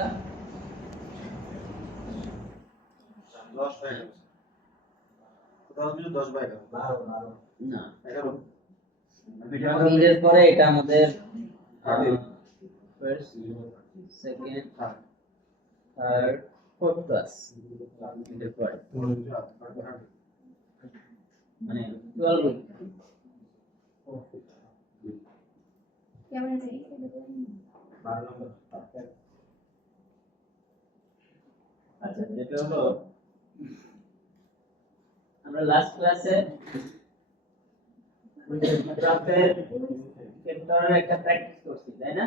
কতটা 10 by 11 10 minute 10 by 11 না 11 মিনিটের পরে এটা আমাদের first second third fourth class মিনিটের পরে মানে 12 উইক কেমন আছে আচ্ছা যেটা হলো আমরা লাস্ট ক্লাসে গ্রাফের সেক্টরের একটা প্র্যাকটিস করছি তাই না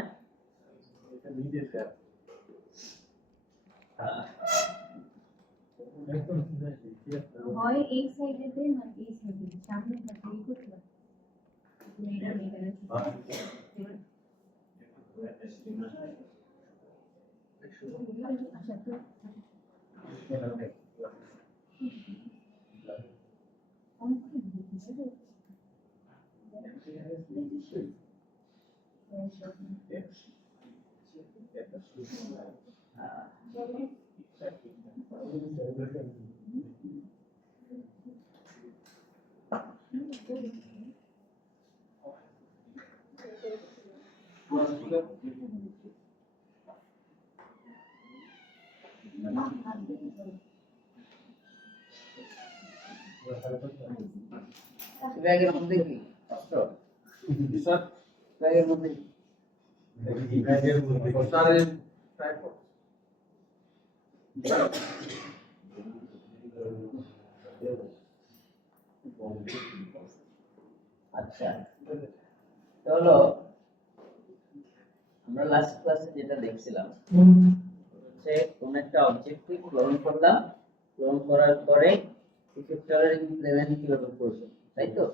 হয় এই সাইডে তে না এই সাইডে সামনে থেকে করতে পারে আচ্ছা তো ব্যাগের মধ্যে কি স্যার ব্যাগের মধ্যে কি? স্যারের টাইপড আচ্ছা তো হলো আমরা লাস্ট ক্লাসে যেটা দেখছিলাম হচ্ছে কোন একটা অবজেক্টকে ক্লোন করলাম ক্লোন করার পরে ইফেক্টরের ইমপ্লিমেন্ট কিভাবে করব তাই তো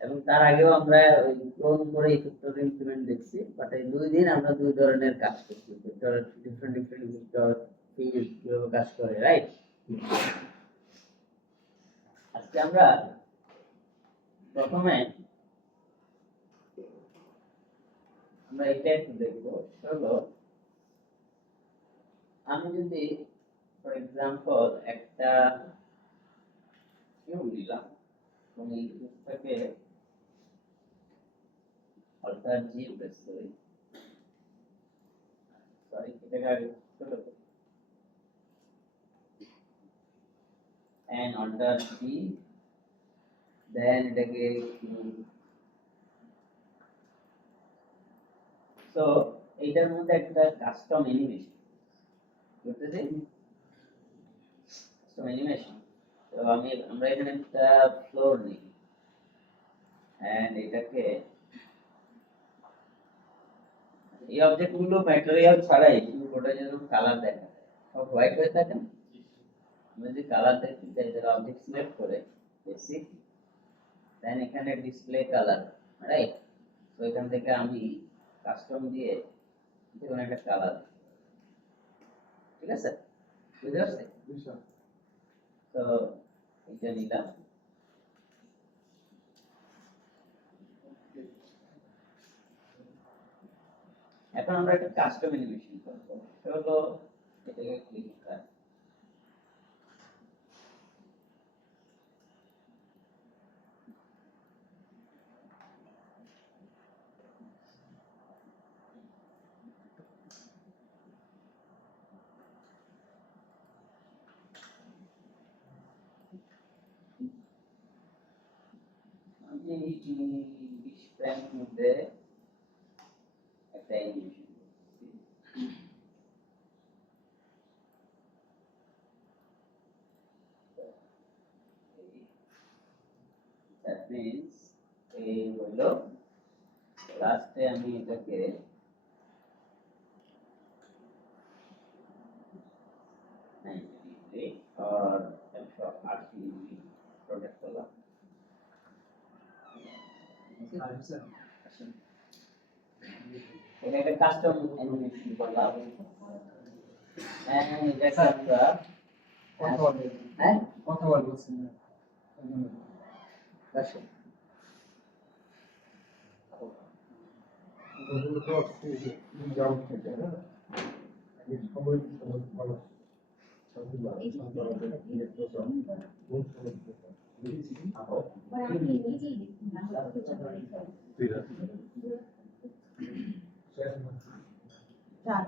এবং তার আগেও আমরা ওই ক্লোন করে ইফেক্টরের ইমপ্লিমেন্ট দেখছি বাট এই দুই দিন আমরা দুই ধরনের কাজ করছি ইফেক্টরের ডিফারেন্ট ইফেক্টর ফিল্ড কিভাবে কাজ করে রাইট আজকে আমরা প্রথমে আমরা এটা একটু দেখবো সেটা হলো আমি যদি ফর এক্সাম্পল একটা কিউ নিলাম এবং এই কিউটাকে অল্টার জি প্রেস করি সরি এটাকে আগে ছোট করি and alter G then এটাকে so এইটার মধ্যে একটা কাস্টম অ্যানিমেশন করতেছি কাস্টম অ্যানিমেশন তো আমরা এখানে একটা ফ্লোর নিই and এটাকে এই অবজেক্টগুলো ম্যাটেরিয়াল ছাড়াই শুধু ওটা যেন কালার দেখা যায় সব হোয়াইট হয়ে থাকে না আমরা যদি কালার দেখতে চাই তাহলে অবজেক্ট সিলেক্ট করে বেসিক দেন এখানে ডিসপ্লে কালার রাইট তো এখান থেকে আমি কাস্টম দিয়ে যেকোনো একটা কালার ঠিক আছে বুঝতে পারছেন তো এটা নিলাম এখন আমরা একটা কাস্টম অ্যানিমেশন করব সেটা হলো এটাকে ক্লিক করা আমি ডিসপ্লের মধ্যে একটা অ্যানিমেশন that means এই হলো লাস্টে আমি এটাকে 90 ডিগ্রি আর 180 ডিগ্রি রোটেট করলাম এটা একটা কাস্টম অ্যানিমেশন করলাম and এটাকে আমরা হ্যাঁ কথা বলছেন কাস্টম ওগুলো তো যাও থেকে না और आपने नीचे ही देखना है कुछ और चार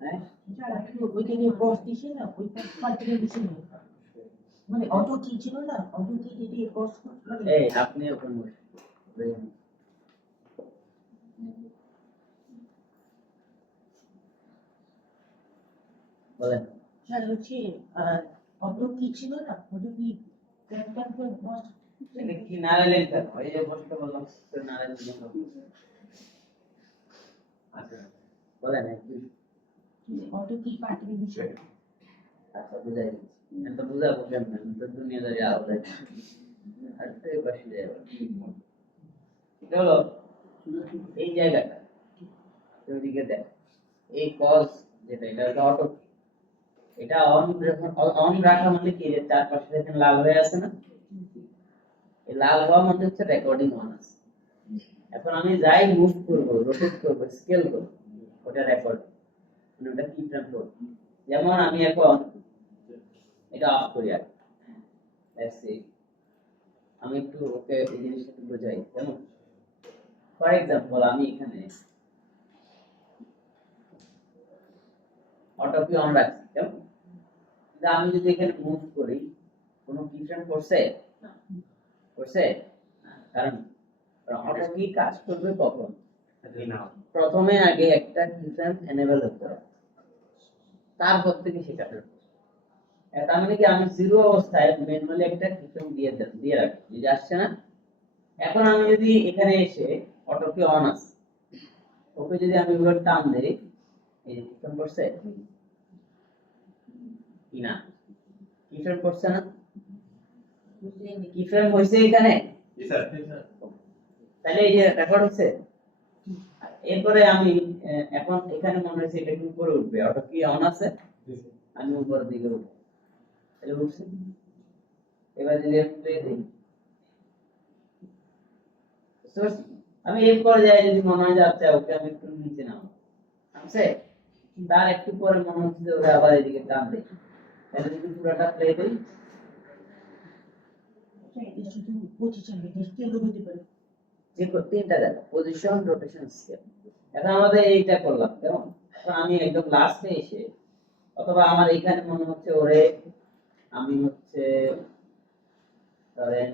হ্যাঁ ওইটা নিয়ে বস দিছে না ওই পাল্টে দিছে না মানে অটো কি ছিল না অটো কি দিয়ে বস মানে এই আপনি ওখানে বসুন। বলেন স্যার হচ্ছে অটো কি ছিল না অটো কি ক্যাপ্টেন বস এটা কি নারায়ণ স্যার ওই যে বসতে বললাম নারায়ণ আচ্ছা বলেন একটু অটো কি পাল্টে দিছে আচ্ছা বুঝাই এটা তো বুঝাবো কেমন তো দুনিয়াদারি আলাদা আর তো এই পাশে যাবে এটা হলো এই জায়গাটা ওইদিকে দেখ এই কজ যেটা এটা অটো এটা অন অন রাখা মানে কি যে চারপাশে দেখেন লাল হয়ে আছে না এই লাল হওয়া মানে হচ্ছে রেকর্ডিং অন আছে এখন আমি যাই মুভ করব রোটেট করব স্কেল করব ওটা রেকর্ড মানে ওটা কি ফ্রেম করব যেমন আমি এখন এটা অফ করি আর লেটস সি আমি একটু ওকে এই জিনিসটা একটু বোঝাই কেমন ফর এক্সাম্পল আমি এখানে অটো কি অন রাখছি কেমন কিন্তু আমি যদি এখানে মুভ করি কোনো ডিফারেন্ট করছে করছে কারণ অটো কি কাজ করবে কখন প্রথমে আগে একটা ডিফারেন্ট এনেবল হতে হবে তারপর থেকে সেটা করবে তার মানে কি আমি জিরো অবস্থায় ম্যানুয়ালি একটা ডিফারেন্ট দিয়ে রাখি যদি আসছে না এখন আমি যদি এখানে এসে অটো কি অন আছে ওকে যদি আমি এবার টান দেই এই ডিফারেন্ট করছে কি না কি ফ্রেম করছে না কি ফ্রেম হইছে এখানে জি স্যার তাহলে এই যে রেকর্ড হচ্ছে এরপরে আমি এখন এখানে মনে হচ্ছে এটা কি উপরে উঠবে অটো কি অন আছে আমি উপরের দিকে উঠব তাহলে উঠছে এবার যদি আমি প্লে দিই সোর্স আমি এরপর যাই যদি মনে হয় যে আচ্ছা ওকে আমি একটু নিচে নাও আছে তার একটু পরে মনে হচ্ছে যে ওরা আবার এদিকে টান দেয় তাহলে যদি পুরোটা প্লে দিই এটা শুধু পজিশন স্কেল হতে পারে যে তিনটা জায়গা পজিশন রোটেশন স্কেল এখন আমাদের এইটা করলাম কেমন এখন আমি একদম লাস্টে এসে অথবা আমার এখানে মনে হচ্ছে ওরে আমি হচ্ছে ধরেন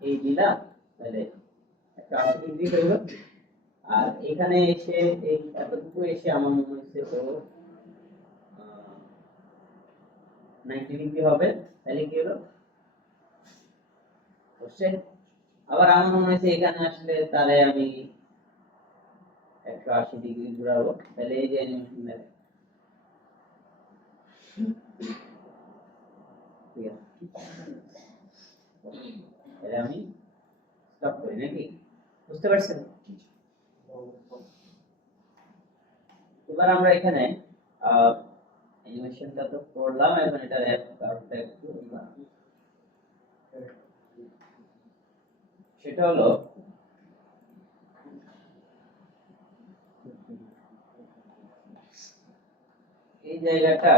এই দিলাম তাহলে একটা 80 ডিগ্রি হইল আর এখানে এসে এই এতটুকু এসে আমার মনে হচ্ছে ও 90 ডিগ্রি হবে তাহলে কি হলো বুঝছেন আবার আমার মনে হচ্ছে এখানে আসলে তাহলে আমি 180 ডিগ্রি ঘোরাবো তাহলে এই যে অ্যানিমেশন দেখেন ঠিক আছে তাহলে আমি স্টপ করি নাকি বুঝতে পারছেন এবার আমরা এখানে অ্যানিমেশনটা তো করলাম এখন এটা র্যাপ কার্ভটা একটু সেটা হলো এই জায়গাটা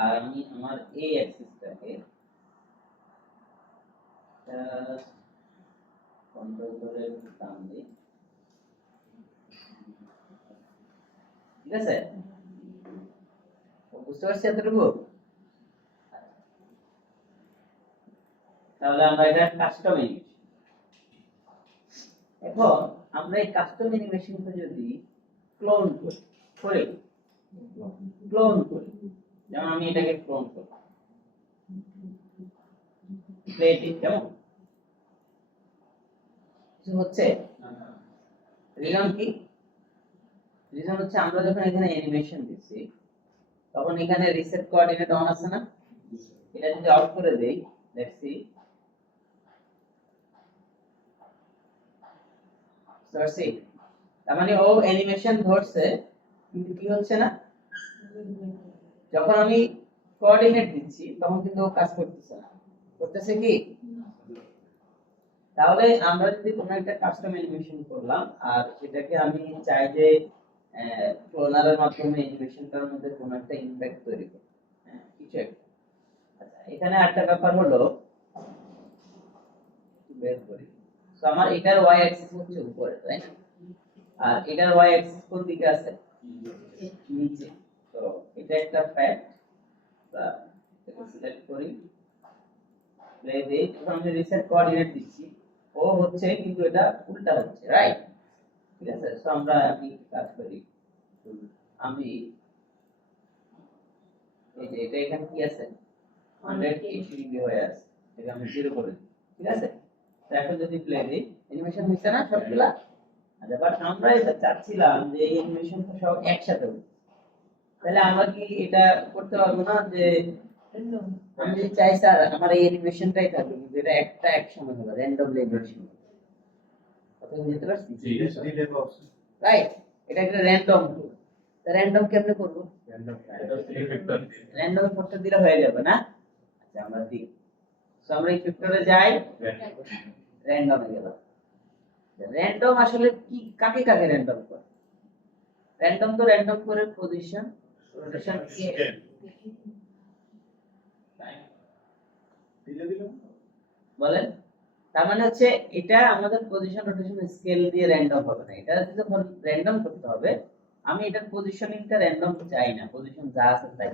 আর আমি আমার এই অ্যাক্সিসটাকে কন্ট্রোল করে টান দিই ঠিক আছে বুঝতে পারছি এতটুকু তাহলে আমরা এটা কাস্টম অ্যানিমেশন এখন আমরা এই কাস্টম অ্যানিমেশনটা যদি ক্লোন করি যেমন আমি এটাকে ক্লোন করি প্লেটিং কেমন কিছু হচ্ছে রিজন কি রিজন হচ্ছে আমরা যখন এখানে অ্যানিমেশন দিচ্ছি তখন এখানে রিসেট কোঅর্ডিনেট অন আছে না এটা যদি আউট করে দেই লেটস সি তার মানে ও অ্যানিমেশন ধরছে কিন্তু কি হচ্ছে না যখন আমি কোঅর্ডিনেট দিচ্ছি তখন কিন্তু ও কাজ করতেছে না, করতেছে কি? তাহলে আমরা যদি কোনো একটা কাস্টম অ্যানিমেশন করলাম আর সেটাকে আমি চাই যে ক্লোনারের মাধ্যমে অ্যানিমেশনটার মধ্যে কোনো একটা ইমপ্যাক্ট তৈরি করব, হ্যাঁ কিছু একটা। আচ্ছা এখানে একটা ব্যাপার হলো, একটু বের করি। তো আমার এটার ওয়াই অ্যাক্সিস হচ্ছে উপরে, তাই না? আর এটার ওয়াই অ্যাক্সিস কোন দিকে আছে? নিচে। তো এটা একটা ফ্যাক্ট, এটা সিলেক্ট করি, প্লে দেই। এখন আমি রিসেট কোঅর্ডিনেট দিচ্ছি, ও হচ্ছে কিন্তু এটা উল্টা হচ্ছে, রাইট? ঠিক আছে, সো আমরা আমি কাজ করি, আমি এই যে এটা এখানে কি আছে 180 ডিগ্রি হয়ে আছে, এটা আমি 0 করে দিই, ঠিক আছে? তো এখন যদি প্লে দিই অ্যানিমেশন হইছে না সবগুলা? আচ্ছা বাট আমরা এটা চাচ্ছিলাম যে এই অ্যানিমেশন তো সব একসাথে হবে, তাহলে আমরা কি এটা করতে পারবো না যে আমি যদি চাই স্যার আমার এই অ্যানিমেশনটাই থাকবে কিন্তু এটা একটা একসময় হবে র্যান্ডমলি অ্যানিমেশন, কথা বুঝতে পারছি? ডিলে বক্স রাইট, এটা একটা র্যান্ডম, র্যান্ডম কেমনে করব? র্যান্ডম করতে দিলে হয়ে যাবে না? আচ্ছা আমরা দিই, সো আমরা এই ফ্যাক্টরে যাই, র্যান্ডমে গেলাম। র্যান্ডম আসলে কি, কাকে কাকে র্যান্ডম করে? র্যান্ডম তো র্যান্ডম করে পজিশন, রোটেশন, ডিলে দিলাম বলেন। তার মানে হচ্ছে এটা আমাদের পজিশন রোটেশন স্কেল দিয়ে র্যান্ডম হবে না, এটা যখন র্যান্ডম করতে হবে আমি এটার পজিশনিংটা র্যান্ডম চাই না, পজিশন যা আছে তাই।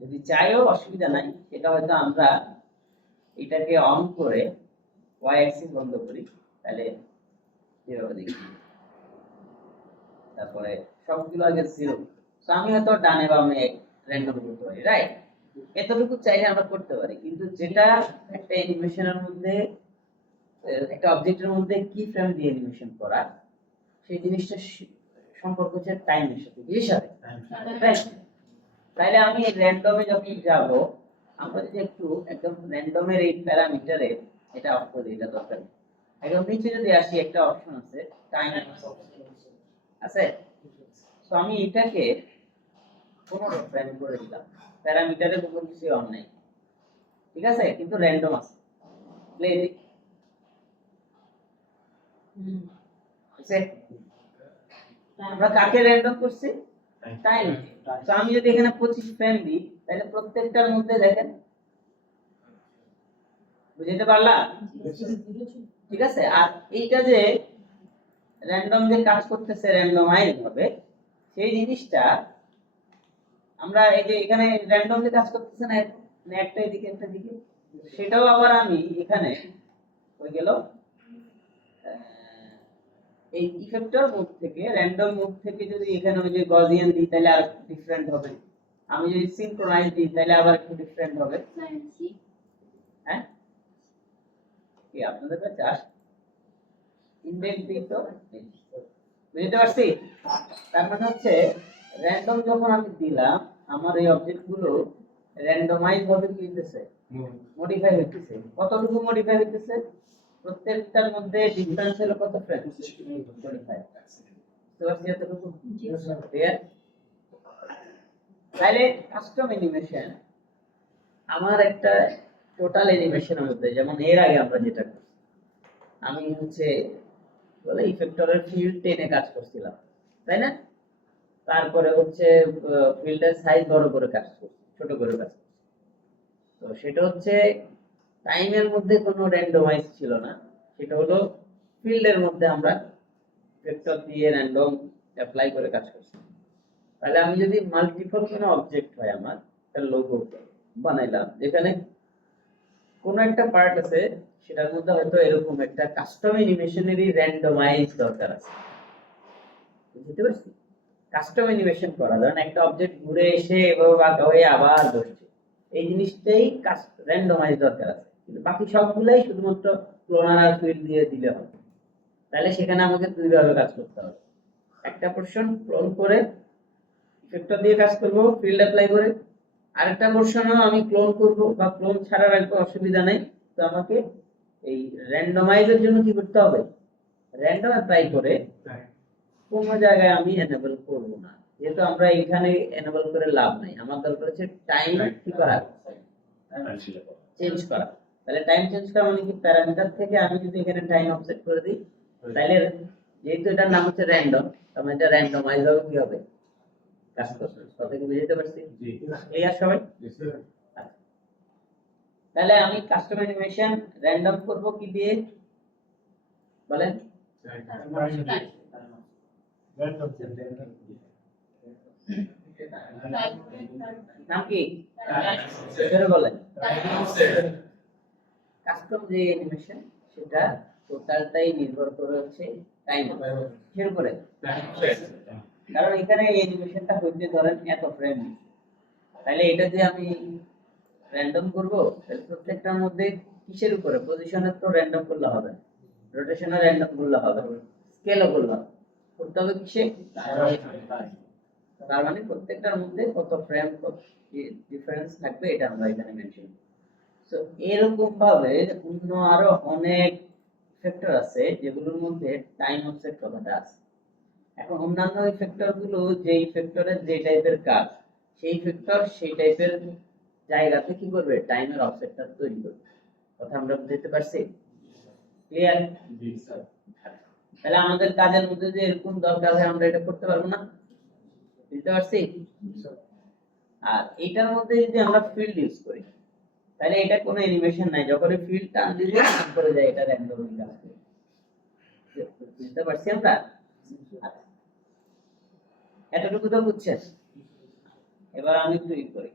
যদি চাইও অসুবিধা নাই, সেটা হয়তো আমরা এটাকে অন করে ওয়াই অ্যাক্সিস বন্ধ করি, তাহলে যেভাবে দেখি, তারপরে সবগুলো আগে 0, তো আমি হয়তো ডানে বামে র্যান্ডম করতে পারি, রাইট? এতটুকু চাইলে আমরা করতে পারি, কিন্তু যেটা একটা অ্যানিমেশনের মধ্যে একটা অবজেক্টের মধ্যে কি ফ্রেম দিয়ে অ্যানিমেশন করা, সেই জিনিসটা সম্পর্ক হচ্ছে টাইমের সাথে, কিসের সাথে? Right? তাইলে আমি র্যান্ডমে যখন যাব, আমরা যদি একটু একদম র্যান্ডমের এই প্যারামিটারে এটা অফ করে দিই, এটা দরকার নেই। একদম নিচে যদি আসি একটা অপশন আছে টাইম আছে, তো আমি এটাকে 15 ফ্রেম করে দিলাম, প্যারামিটারে কোনো কিছু অন নাই, ঠিক আছে, কিন্তু র্যান্ডম আছে। প্লে দিই, আছে? আমরা কাকে র্যান্ডম করছি? টাইম। তো আমি যদি এখানে 25 ফ্রেম দিই তাহলে প্রত্যেকটার মধ্যে দেখেন, বুঝতে পারলা? ঠিক আছে, আর এইটা যে র্যান্ডম যে কাজ করতেছে র্যান্ডমাইজ হবে, সেই জিনিসটা আমরা এই যে এখানে র্যান্ডম যে কাজ করতেছে না, একটা এদিকে একটা দিকে, সেটাও আবার আমি এখানে হয়ে গেল এই ইফেক্টর মোড থেকে, র্যান্ডম মোড থেকে যদি এখানে ওই যে গজিয়ান দিই তাহলে আর ডিফারেন্ট হবে, আমি যদি সিনক্রোনাইজ দিই তাহলে আবার একটু ডিফারেন্ট হবে। হ্যাঁ কি আপনাদের কাছে ইনডেক্স দিই তো, বুঝতে পারছি? তার মানে হচ্ছে র্যান্ডম যখন আমি দিলাম আমার এই অবজেক্টগুলো র্যান্ডমাইজ ভাবে কি হইতেছে, মডিফাই হইতেছে। কতটুকু মডিফাই হইতেছে? প্রত্যেকটার মধ্যে ডিফারেন্স হলো কত ফ্রেম? 25। তো আছে এতটুকু ক্লিয়ার? তাহলে কাস্টম অ্যানিমেশন আমার একটা টোটাল অ্যানিমেশনের মধ্যে, যেমন এর আগে আমরা যেটা করছি, আমি হচ্ছে বলে ইফেক্টরের ফিল্ড টেনে কাজ করছিলাম, তাই না? তারপরে হচ্ছে ফিল্ডের সাইজ বড় করে কাজ করছি, ছোট করে কাজ করছি। তো সেটা হচ্ছে টাইমের মধ্যে কোনো র্যান্ডমাইজ ছিল না, সেটা হলো ফিল্ডের মধ্যে আমরা ভেক্টর দিয়ে র্যান্ডম অ্যাপ্লাই করে কাজ করছি। তাহলে আমি যদি মাল্টিপল কোনো অবজেক্ট হয়, আমার একটা লোগো বানাইলাম যেখানে কোনো একটা পার্ট আছে, সেটার মধ্যে হয়তো এরকম একটা কাস্টম অ্যানিমেশনেরই র্যান্ডমাইজ দরকার আছে, বুঝতে পারছি? কাস্টম অ্যানিমেশন করা, ধরেন একটা অবজেক্ট ঘুরে এসে এভাবে বাঁকা হয়ে আবার বসছে, এই জিনিসটাই র্যান্ডমাইজ দরকার আছে, কিন্তু বাকি সবগুলাই শুধুমাত্র ক্লোনার আর ফিল্ড দিয়ে দিলে হবে। তাহলে সেখানে আমাকে দুইভাবে কাজ করতে হবে, একটা পোরশন ক্লোন করে ইফেক্টর দিয়ে কাজ করব ফিল্ড অ্যাপ্লাই করে, আরেকটা পোরশনও আমি ক্লোন করব বা ক্লোন ছাড়া রাখবো, অসুবিধা নাই। তো আমাকে এই র্যান্ডমাইজের জন্য কি করতে হবে? র্যান্ডম অ্যাপ্লাই করে কোন জায়গায় আমি এনেবল করব না, যেহেতু আমরা এখানে এনেবল করে লাভ নাই, আমার দরকার হচ্ছে টাইম কি করা, চেঞ্জ করা। তাহলে টাইম চেঞ্জ করা মানে কি, প্যারামিটার থেকে আমি যদি এখানে টাইম অফসেট করে দিই, তাহলে যেহেতু এটার নাম হচ্ছে র্যান্ডম, তার মানে এটা র্যান্ডমাইজ হবে, কি হবে, কাজ করবে। কথা কি বুঝতে পারছি? ক্লিয়ার সবাই? আচ্ছা। তাহলে আমি কাস্টম অ্যানিমেশন র্যান্ডম করব কি দিয়ে বলেন? নাম কি জোরে বলেন। কাস্টম যে অ্যানিমেশন, সেটা টোটালটাই নির্ভর করে হচ্ছে টাইম এর উপরে। কারণ এখানে এই অ্যানিমেশনটা হইতে ধরেন এত ফ্রেম, তাহলে এটা যে আমি র্যান্ডম করব, তাহলে প্রত্যেকটার মধ্যে কিসের উপরে, পজিশনের তো র্যান্ডম করলে হবে, রোটেশনের র্যান্ডম করলে হবে, স্কেলও করলে হবে, করতে হবে কিসে, তার মানে প্রত্যেকটার মধ্যে কত ফ্রেম ডিফারেন্স থাকবে এটা আমরা এখানে মেনশন। সো এরকম ভাবে অন্য আরো অনেক ফ্যাক্টর আছে যেগুলোর মধ্যে টাইম অফসেট কথাটা আছে। এখন অন্যান্য ফ্যাক্টর গুলো, যেই ফ্যাক্টরের যে টাইপের কাজ, সেই ফ্যাক্টর সেই টাইপের জায়গাতে কি করবে, টাইমের অফসেটটা তৈরি করবে। কথা আমরা বুঝতে পারছি? ক্লিয়ার? জি স্যার। তাহলে আমাদের কাজের মধ্যে যে এরকম দরকার হয়, আমরা এটা করতে পারবো না? বুঝতে পারছি? আর এটার মধ্যে যদি আমরা ফিল্ড ইউজ করি, তাহলে এটা কোনো অ্যানিমেশন নাই, যখন ফিল্ড টান দিব করে যায়, এটা র্যান্ডমলি কাজ করে। বুঝতে পারছি আমরা? আচ্ছা, এতটুকু তো বুঝছেন। এবার আমি একটু ই করি,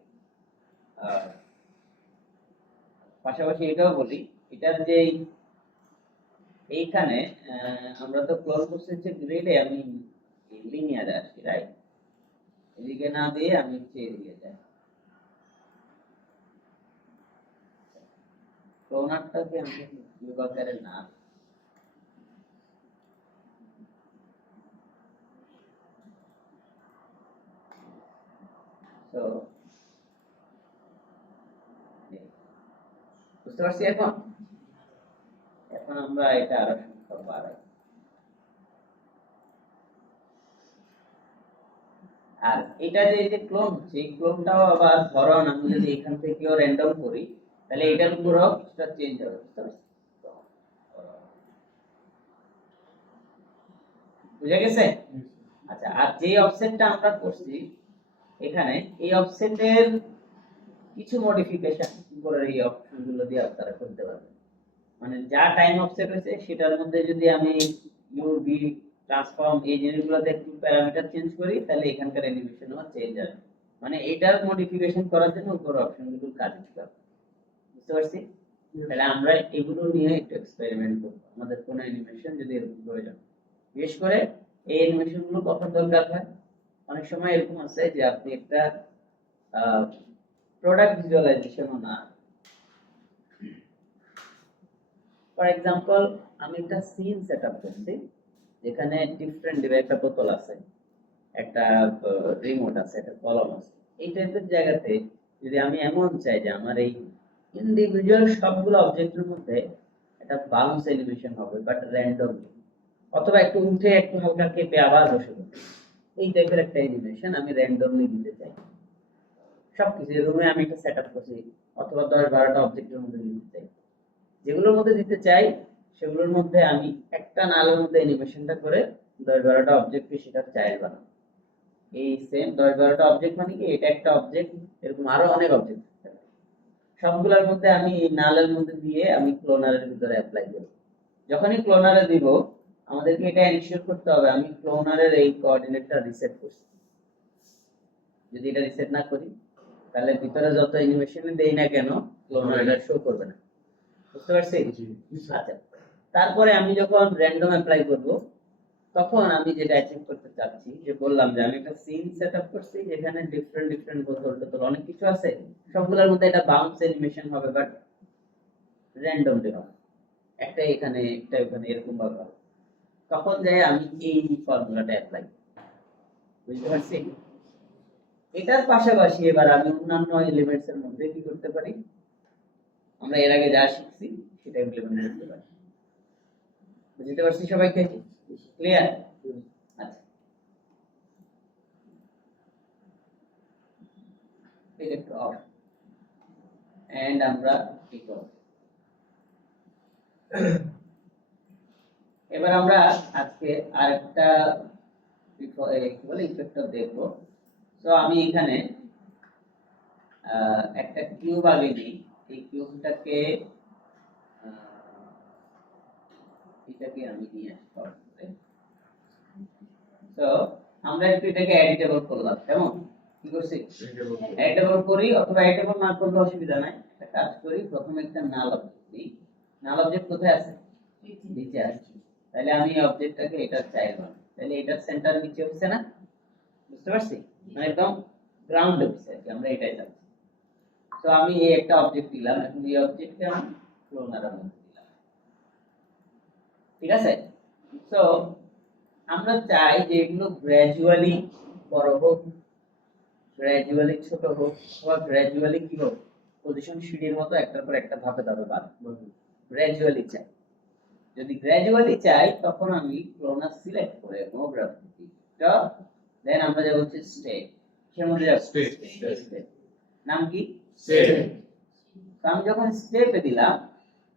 পাশাপাশি এটাও বলি, এটার যে এইখানে আমরা তো ক্লোন করছি হচ্ছে গ্রিডে, আমি লিনিয়ারে আসি, রাইট? এদিকে না দিয়ে আমি হচ্ছে এদিকে যাই। ক্লোনারটাকে আমি বিভাগের না, তো বুঝতে পারছি। এখন এখন আমরা এটা আরো সংখ্যা বাড়াই। আর এটা যে এই যে ক্লোন হচ্ছে, এই ক্লোনটাও আবার ধরন আমি যদি এখান থেকেও র্যান্ডম করি, তাহলে এটার উপরও কিছুটা চেঞ্জ হবে। বুঝতে পারছি? বুঝা গেছে? আচ্ছা, আর যে অফসেটটা আমরা করছি এখানে, এই অফসেটের কিছু মডিফিকেশন করে এই অপশনগুলো দিয়ে আপনারা করতে পারবেন। মানে যা টাইম অফসেট হয়েছে সেটার মধ্যে যদি আমি ইউ ভি ট্রান্সফর্ম এই জিনিসগুলোতে একটু প্যারামিটার চেঞ্জ করি, তাহলে এখানকার অ্যানিমেশনও চেঞ্জ হবে। মানে এটার মডিফিকেশন করার জন্য উপর অপশনগুলো কাজ দিতে হবে। বুঝতে পারছি? তাহলে আমরা এগুলো নিয়ে একটু এক্সপেরিমেন্ট করব, আমাদের কোনো অ্যানিমেশন যদি এরকম প্রয়োজন। বিশেষ করে এই অ্যানিমেশনগুলো কখন দরকার হয়, অনেক সময় এরকম আছে যে আপনি একটা প্রোডাক্ট ভিজুয়ালাইজেশনও না, ফর এক্সাম্পল আমি একটা সিন সেটআপ করছি, যেখানে ডিফারেন্ট একটা বোতল আছে, একটা রিমোট আছে, একটা কলম আছে। এই টাইপের জায়গাতে যদি আমি এমন চাই যে আমার এই ইন্ডিভিজুয়াল সবগুলো অবজেক্টের মধ্যে একটা বাউন্স অ্যানিমেশন হবে বাট র্যান্ডম, অথবা একটু উঠে একটু হালকা কেঁপে আবার বসে যাবে, এই টাইপের একটা অ্যানিমেশন আমি র্যান্ডমলি দিতে চাই। সবকিছু রুমে আমি একটা সেটআপ করছি, অথবা 10-12টা অবজেক্টের মধ্যে দিতে চাই। যেগুলোর মধ্যে দিতে চাই সেগুলোর মধ্যে আমি একটা নালের মধ্যে অ্যানিমেশনটা করে 10-12টা অবজেক্টকে সেটা চাইল্ড বানাবো। এই সেম 10-12টা অবজেক্ট মানে কি, এটা একটা অবজেক্ট, এরকম আরো অনেক অবজেক্ট থাকবে। সবগুলোর মধ্যে আমি এই নালের মধ্যে দিয়ে আমি ক্লোনারের ভিতরে অ্যাপ্লাই করব। যখনই ক্লোনারে দিব, আমাদেরকে এটা এনশিওর করতে হবে আমি ক্লোনারের এই কোঅর্ডিনেটটা রিসেট করছি। যদি এটা রিসেট না করি, তাহলে ভিতরে যত অ্যানিমেশন দেই না কেন, ক্লোনার এটা শো করবে না। বুঝতে পারছি? আচ্ছা, তারপরে আমি যখন র্যান্ডম অ্যাপ্লাই করব, তখন আমি যেটা অ্যাচিভ করতে চাচ্ছি, যে বললাম যে আমি একটা সিন সেটআপ করছি যেখানে ডিফারেন্ট বোতল টোতল অনেক কিছু আছে, সবগুলোর মধ্যে এটা বাউন্স অ্যানিমেশন হবে বাট র্যান্ডমলি হবে, একটা এখানে একটা ওখানে এরকম ভাবে হবে। তখন যাই আমি এই ফর্মুলাটা অ্যাপ্লাই, বুঝতে পারছি? এটার পাশাপাশি এবার আমি অন্যান্য এলিমেন্টস এর মধ্যে কি করতে পারি, আমরা এর আগে যা শিখছি সেটা ইমপ্লিমেন্ট করতে পারি। বুঝতে পারছি সবাইকে? ক্লিয়ার? আচ্ছা, একটু অফ এন্ড আমরা কি করব এবার আমরা আজকে আরেকটা কি বলে ইফেক্টর দেখবো। তো আমি এখানে একটা কিউব আগে নিই, এই কিউবটাকে এটাকে আমি নিয়ে আসবো। তো আমরা একটু এটাকে এডিটেবল করলাম, কেমন কি করছি এডিটেবল করি, অথবা এডিটেবল না করলে অসুবিধা নাই, একটা কাজ করি, প্রথমে একটা নাল অবজেক্ট দিই। নাল অবজেক্ট কোথায় আছে? নিচে আছে। তাহলে আমি এই অবজেক্টটাকে এটা চাইলাম, তাহলে এটার সেন্টার নিচে হচ্ছে না, বুঝতে পারছি? মানে একদম গ্রাউন্ডে হচ্ছে আর কি, আমরা এটাই চাচ্ছি। তো আমি এই একটা অবজেক্ট দিলাম, এখন এই অবজেক্টকে আমি ক্লোনার মধ্যে দিলাম, ঠিক আছে? তো আমরা চাই যে এগুলো গ্র্যাজুয়ালি বড় হোক, গ্র্যাজুয়ালি ছোট হোক, বা গ্র্যাজুয়ালি কি হোক, পজিশন সিঁড়ির মতো একটার পর একটা ধাপে ধাপে বাড়বে, গ্র্যাজুয়ালি চাই। যদি গ্র্যাজুয়ালি চাই তখন আমি ক্লোনার সিলেক্ট করে নো গ্রাফিটি তো দেন আমরা যাব হচ্ছে স্টেপ, এর মধ্যে যাব স্টেপ, নাম কি স্টেপ। তো আমি যখন স্টেপে দিলাম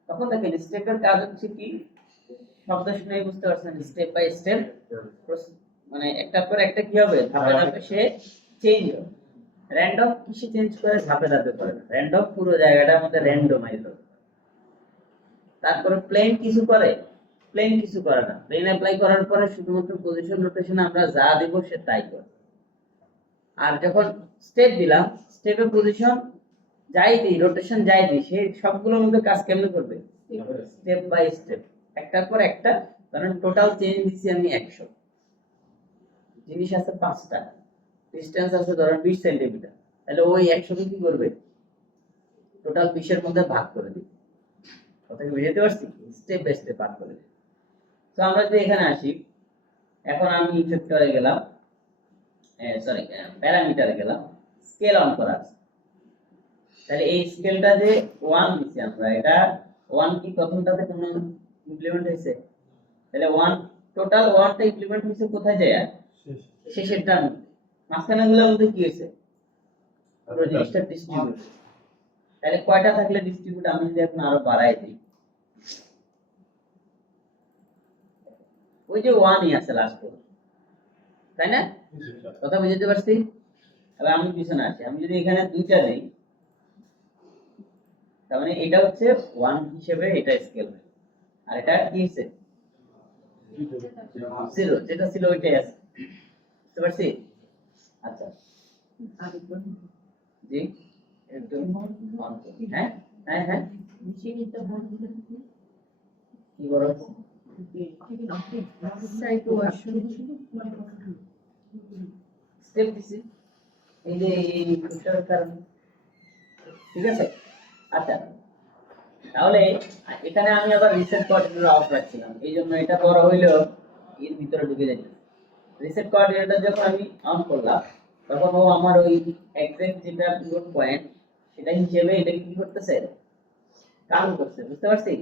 তখন দেখেন স্টেপের কাজ হচ্ছে কি, শব্দ শুনেই বুঝতে পারছেন, স্টেপ বাই স্টেপ, মানে একটার পর একটা কি হবে, ধাপে ধাপে সে চেঞ্জ হবে। র্যান্ডম কিসে চেঞ্জ করে, ধাপে ধাপে করে না, র্যান্ডম পুরো জায়গাটার মধ্যে র্যান্ডমাইজ হবে। তারপরে প্লেন কিছু করে, প্লেন কিছু করে না, প্লেন অ্যাপ্লাই করার পরে শুধুমাত্র পজিশন রোটেশন আমরা যা দেব সে তাই করে। আর যখন স্টেপ দিলাম, স্টেপে পজিশন যাই দিই, রোটেশন যাই দিই, সে সবগুলোর মধ্যে কাজ কেমনে করবে, স্টেপ বাই স্টেপ, একটার পর একটা। কারণ টোটাল চেঞ্জ দিছি আমি 100, জিনিস আছে 5টা, ডিসটেন্স আছে ধরেন 20 সেন্টিমিটার, তাহলে ওই 100 কে কি করবে, টোটাল 20 এর মধ্যে ভাগ করে দিই। কথা কি বুঝতে পারছি? স্টেপ বাই স্টেপ ভাগ করে দিই। তো আমরা যদি এখানে আসি, এখন আমি ইফেক্টরে গেলাম, সরি প্যারামিটারে গেলাম, স্কেল অন করা আছে। তাহলে এই স্কেলটা যে 1 দিছি আমরা, এটা 1 কি প্রথমটাতে কোনো ইমপ্লিমেন্ট হয়েছে? তাহলে 1 টোটাল 1টা ইমপ্লিমেন্ট হয়েছে কোথায় যায়, শেষেরটার মধ্যে। মাঝখানে গুলোর মধ্যে কি হয়েছে, পুরো জিনিসটা ডিস্ট্রিবিউট। তাহলে কয়টা থাকলে ডিস্ট্রিবিউট, আমি যদি এখন আরো বাড়াই দিই, ওই যে 1ই আছে লাস্টে, তাই না? কথা বুঝতে পারছি? এবার আমি পিছনে আসি, আমি যদি এখানে 2টা দেই, তার মানে এটা হচ্ছে 1 হিসেবে এটা স্কেল হবে, আর এটা কি হচ্ছে 0, যেটা ছিল ওইটাই আছে, বুঝতে পারছি? আচ্ছা জি একটু অন করি। হ্যাঁ হ্যাঁ হ্যাঁ কি বড় স্টেপ দিছি, এই যে এই ফিচারের কারণে, ঠিক আছে? আচ্ছা তাহলে এখানে আমি আবার রিসেট কোঅর্ডিনেটর অফ রাখছিলাম, এই জন্য এটা বড় হইলেও এর ভিতরে ঢুকে যাচ্ছে। রিসেট কোঅর্ডিনেটর যখন আমি অন করলাম, তখন ও আমার ওই এক্সাক্ট যেটা পিভট পয়েন্ট সেটা হিসেবে এটা কি করতেছে, কাম করছে, বুঝতে পারছি?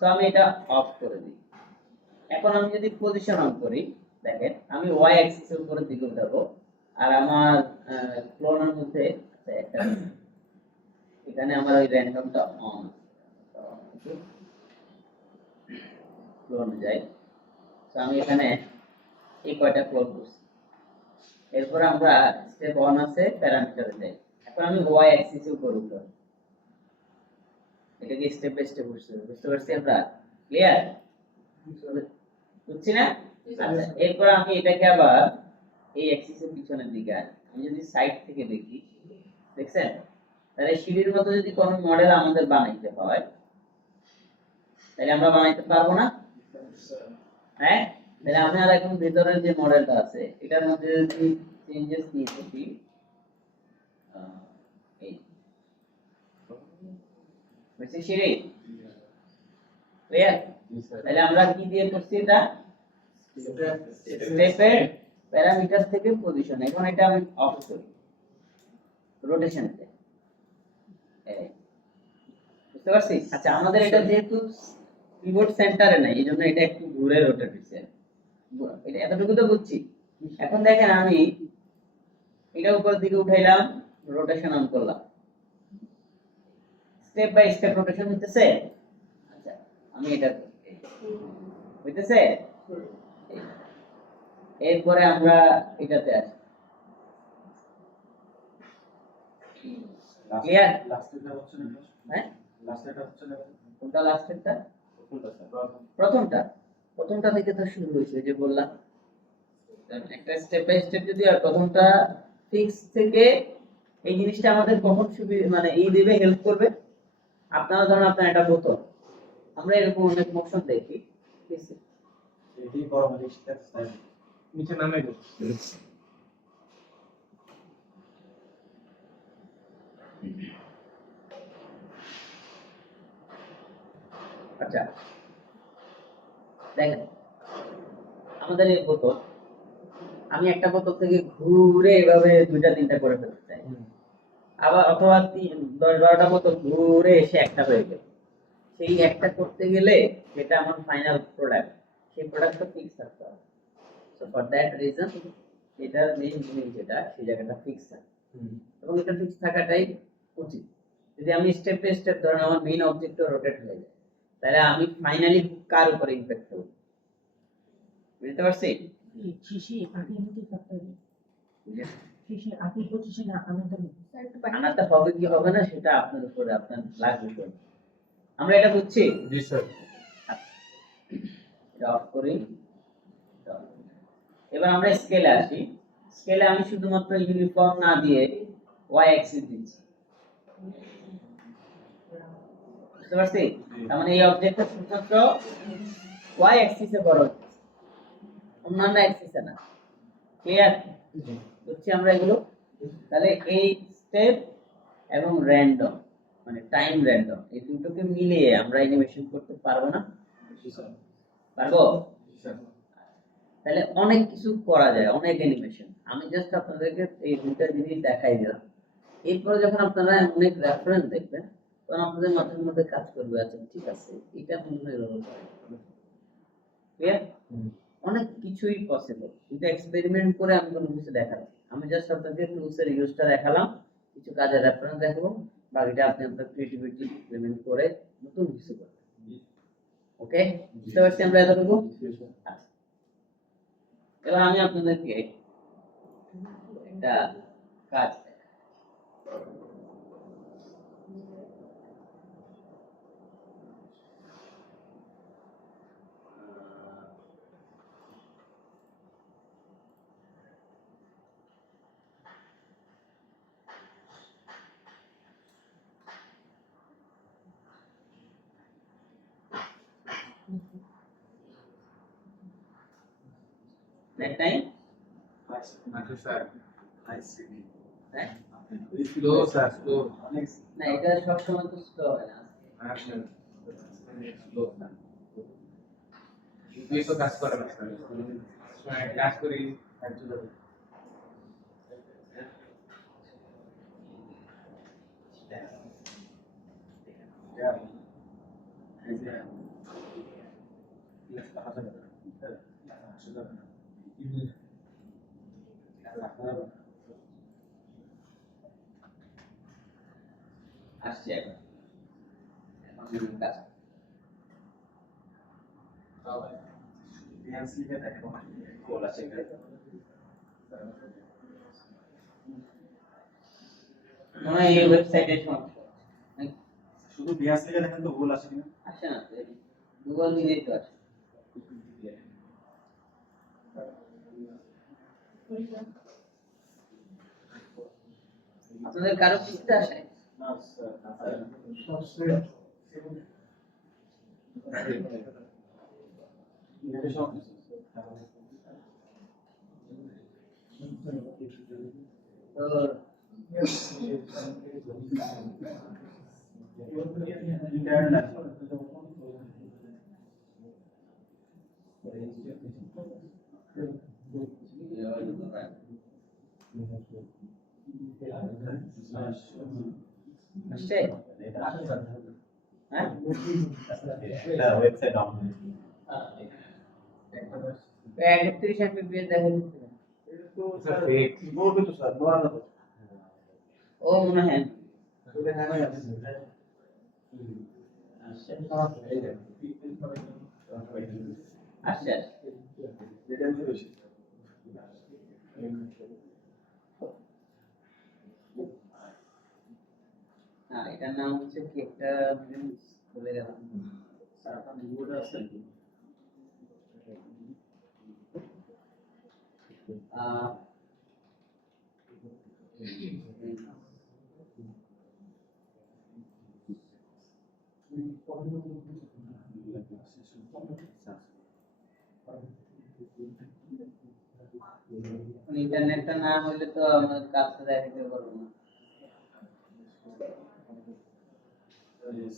তো আমি এটা অফ করে দিই। এখন আমি যদি পজিশন অন করি, দেখেন আমি ওয়াই অ্যাক্সিসের উপরের দিকে উঠাবো, আর আমার ক্লোনের মধ্যে একটা এখানে আমার ওই র্যান্ডমটা অন, ক্লোন যাই। তো আমি এখানে এই কয়টা ক্লোন করছি, এরপর আমরা স্টেপ 1 আছে প্যারামিটারে যাই। এখন আমি ওয়াই অ্যাক্সিসের উপর উঠলাম, এটাকে স্টেপ বাই স্টেপ বুঝতে পারছি আমরা, ক্লিয়ার বুঝছি না? আচ্ছা এরপর আমি এটাকে আবার এই অ্যাক্সিসের পিছনের দিকে আনি, আমি যদি সাইড থেকে দেখি, দেখছেন? তাহলে সিঁড়ির মতো যদি কোনো মডেল আমাদের বানাইতে হয়, তাহলে আমরা বানাইতে পারবো না? হ্যাঁ, তাহলে আমি আর এখন ভিতরের যে মডেলটা আছে এটার মধ্যে যদি চেঞ্জেস নিয়ে থাকি, এই বুঝছি সিঁড়ি ক্লিয়ার? তাহলে আমরা কি দিয়ে করছি, এটা স্টেপের প্যারামিটার থেকে পজিশন। এখন এটা আমি অফ করি, রোটেশনতে, বুঝতে পারছি? আচ্ছা আমাদের এটা যেহেতু কিবোর্ড সেন্টারে নাই, এইজন্য এটা একটু ঘুরে রোটেট হচ্ছে, এটা এতটুকু তো বুঝছি। এখন দেখেন আমি এটা উপর দিকে উঠাইলাম, রোটেশন অন করলাম, স্টেপ বাই স্টেপ রোটেশন হইতেছে। আচ্ছা আমি এটা হইতেছে। এরপরে আমরা এটাতে আসি, ক্লিয়ার? লাস্টেরটা হচ্ছে না, হ্যাঁ লাস্টেরটা হচ্ছে না, কোনটা লাস্টেরটা? প্রথমটা প্রথমটা থেকে তো শুরু হয়েছে, যে বললাম একটা স্টেপ বাই স্টেপ যদি আর প্রথমটা ফিক্স থেকে এই জিনিসটা আমাদের কখন সুবিধা মানে এই দেবে হেল্প করবে। আপনারা ধরুন আপনার একটা বোতল, আমরা এরকম অনেক মোশন দেখি, ঠিক আছে? এটাই বড় মানে স্টেপ নিচে নামে গেল। আচ্ছা দেখেন আমাদের এই বোতল, আমি একটা বোতল থেকে ঘুরে এভাবে দুইটা তিনটা করে ফেলতে চাই, আবার অথবা 10-12টা বোতল ঘুরে এসে একটা হয়ে গেল। সেই একটা করতে গেলে যেটা আমার ফাইনাল প্রোডাক্ট, সেই প্রোডাক্টটা ফিক্স থাকতে হবে। সো ফর দ্যাট রিজন এটার মেইন জিনিস যেটা সেই জায়গাটা ফিক্স থাকে, এবং এটা ফিক্স থাকাটাই উচিত। যদি আমি স্টেপ বাই স্টেপ ধরেন আমার মেইন অবজেক্টটা রোটেট হয়ে যায়, তাহলে আমি ফাইনালি কার উপরে ইমপ্যাক্ট করব, বুঝতে পারছি? শেষে আগের মতো থাকতে হবে, শেষে আগের পজিশনে আনাতে হবে। স্যার একটু বাইরে আনাতে হবে কি হবে না সেটা আপনার উপরে, আপনার লাগবে করবে। আমরা এটা বুঝছি। জি স্যার। এটা অফ করি। এবার আমরা স্কেলে আসি। স্কেলে আমি শুধুমাত্র ইউনিফর্ম না দিয়ে ওয়াই অ্যাক্সিস দিচ্ছি, বুঝতে পারছি? তার মানে এই অবজেক্টটা শুধুমাত্র ওয়াই অ্যাক্সিসে বড় হচ্ছে, অন্যান্য অ্যাক্সিসে না। ক্লিয়ার? বুঝছি আমরা এগুলো। তাহলে এই স্টেপ এবং র্যান্ডম মানে টাইম র্যান্ডম এই দুটোকে মিলিয়ে আমরা অ্যানিমেশন করতে পারবো না? পারবো। তাহলে অনেক কিছু করা যায়, অনেক অ্যানিমেশন। আমি জাস্ট আপনাদেরকে এই দুটো জিনিস দেখাই দিলাম। এরপরে যখন আপনারা অনেক রেফারেন্স দেখবেন তখন আপনাদের মাথার মধ্যে কাজ করবে, আচ্ছা ঠিক আছে এটা মনে হয় এরকম করে। ক্লিয়ার? অনেক কিছুই পসিবল, কিন্তু এক্সপেরিমেন্ট করে আমি কোনো কিছু দেখাচ্ছি। আমি জাস্ট আপনাদের টুলসের ইউজটা দেখালাম, কিছু কাজের রেফারেন্স দেখাবো, বাকিটা আপনি আপনার ক্রিয়েটিভিটি ইমপ্লিমেন্ট করে নতুন কিছু করবেন। ওকে, বুঝতে পারছি আমরা এতটুকু? আচ্ছা এবার আমি আপনাদেরকে একটা কাজ দেখাই। নেট টাইম আচ্ছা স্যার। হ্যাঁ স্লো স্যার, স্লো। না, এটা সবসময় তো স্লো হয় না। আচ্ছা স্লো স্যার। তুই তো কাজ করে না স্যার, কাজ করি একটু। আসছে এখন, এখন আমি কাজ বিএনসিকে দেখো গোল আছে মনে হয় এই ওয়েবসাইটে সমস্যা শুধু বিএনসিকে দেখেন তো গোল আছে কিনা আসে না, গুগল নিজেই তো আসে। আপনাদের কারো কিস্তি আসে? না স্যার তো আসছে? হ্যাঁ এটা ওয়েবসাইট ডাউনলোড 31 MBPS দেখা যাচ্ছে। তো Sir, স্যার fake. বলবে তো স্যার নড়া না তো ও মনে হয় ওটা হ্যাঁ হয়ে আছে আসছে Yes. আসছে এটা আমি বেশি হ্যাঁ এটার নাম হচ্ছে কি একটা বলে গেলাম স্যার আপনার বোর্ড আছে আহ ইন্টারনেটটা না হলে তো আমার কাজটা দেখাতে পারবো না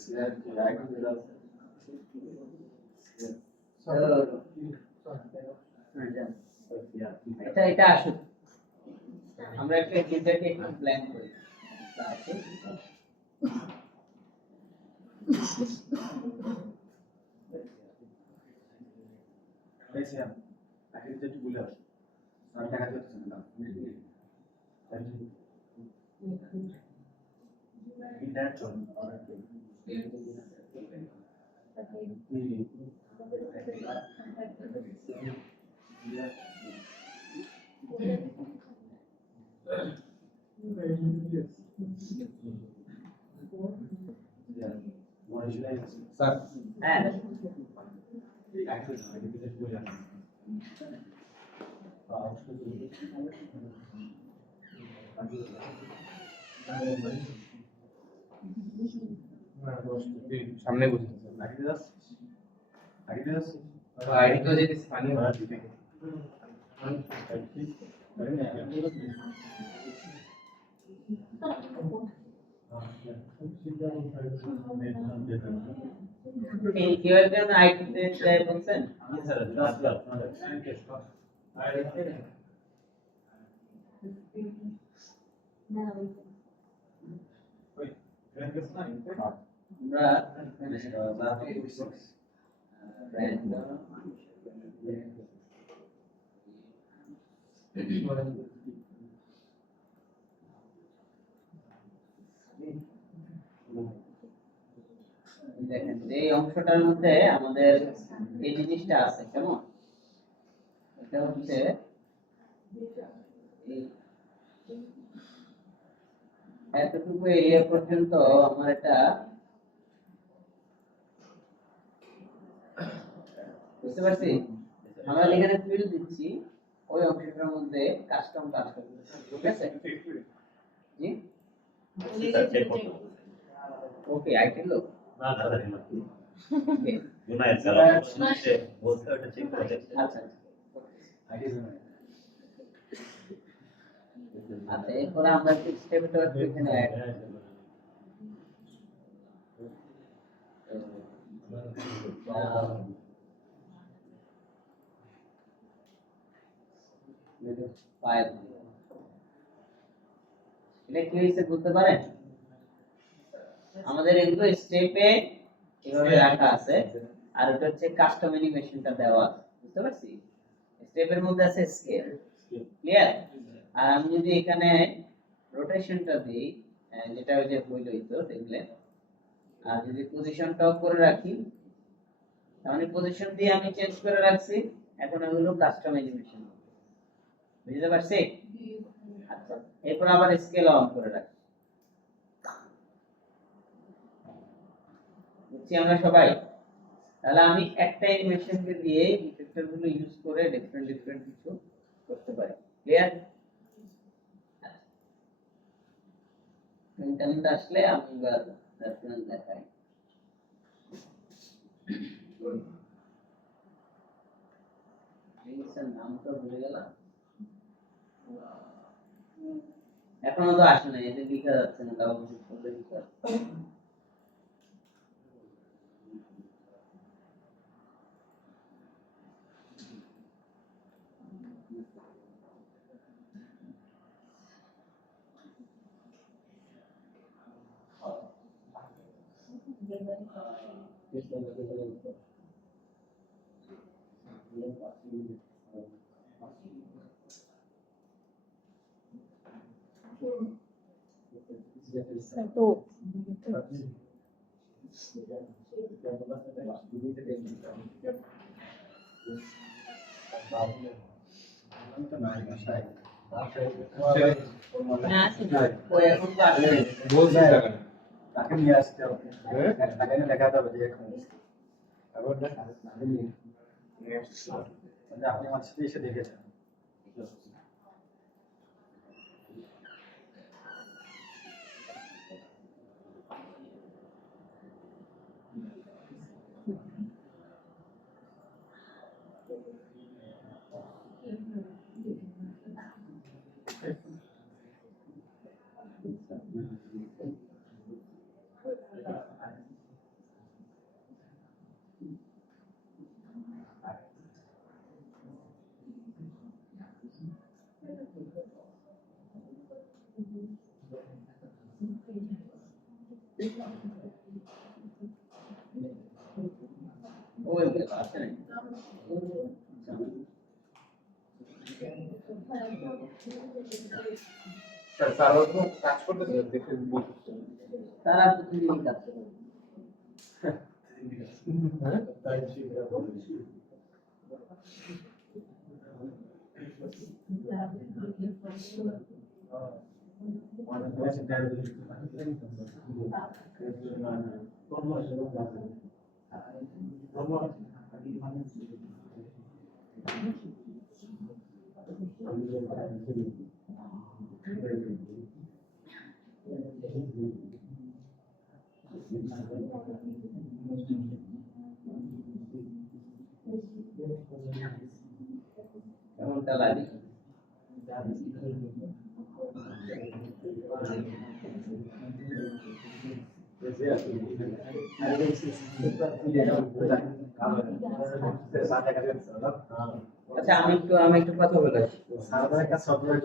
স্যার কি আইডি দিলা এটা এটা আসুক আমরা একটা এটাকে একটু প্ল্যান করি এই স্যার আইডি একটু বলে আসো স্যার টাকা দিচ্ছেন না ইন্টারনেট চল Sir, হ্যাঁ সামনে বসুন আইডি তো যদি স্থানীয় এই কেউ একজন আইটি তে ট্রাই করছেন আমরা দেখেন এই অংশটার মধ্যে আমাদের এই জিনিসটা আছে কেমন এটা হচ্ছে এই এতটুকু এরিয়া পর্যন্ত আমার এটা বুঝতে পারছি আমরা এখানে ফিল দিচ্ছি ওই অংশটার মধ্যে কাস্টম ঠিক আছে জি ওকে আইটেম লোক আচ্ছা আচ্ছা এরপরে আমরা স্টেপটা এখানে অ্যাড ফাইল এটা কি হয়েছে বুঝতে পারেন আমাদের এগুলো স্টেপে এভাবে রাখা আছে আর এটা হচ্ছে কাস্টম অ্যানিমেশনটা দেওয়া আছে বুঝতে পারছি স্টেপের মধ্যে আছে স্কেল ক্লিয়ার আর আমি যদি এখানে রোটেশনটা দিই যেটা ওই যে হইলই তো দেখলেন আর যদি পজিশনটাও করে রাখি তাহলে পজিশন দিয়ে আমি চেঞ্জ করে রাখছি এখন হলো কাস্টম অ্যানিমেশন বুঝতে পারছি আচ্ছা এরপর আবার স্কেল অন করে রাখি বুঝছি আমরা সবাই তাহলে আমি একটা অ্যানিমেশনকে দিয়ে ইফেক্টর গুলো ইউজ করে ডিফারেন্ট কিছু করতে পারি ক্লিয়ার ইন্টারনেট আসলে আমি এবার রেফারেন্স দেখাই এই নাম তো ভুলে গেলাম এখনো তো আসে না এতে লেখা যাচ্ছে না ডাবল ক্লিক করলে লেখা তো ওই এখন তো আসলে বলছি টাকা তাকে নিয়ে আসতে হবে তাকে নিয়ে দেখাতে হবে যে এখন মানে আপনি আমার সাথে এসে দেখেছেন ওই আছে না স্যার তারা তো কাজ করতেছে দেখে বলতে তারা তো তুমি কাজ করো কেমনটা লাগে আচ্ছা আমি একটু কথা বলে আসি। সারাদিনের কাজ সব করে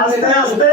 আস্তে আস্তে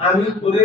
আমি তোরে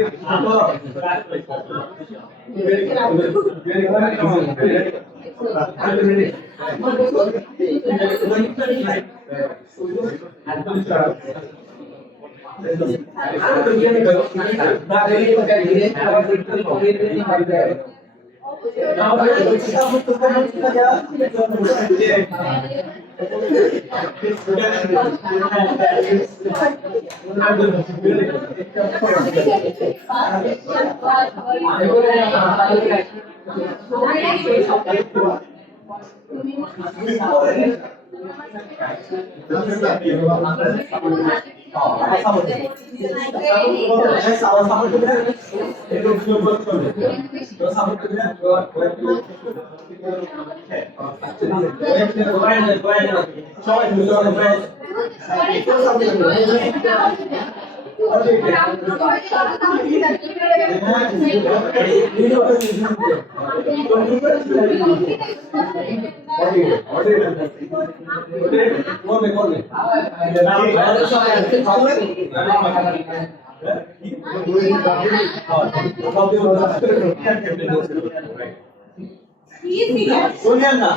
শুনিয়েন না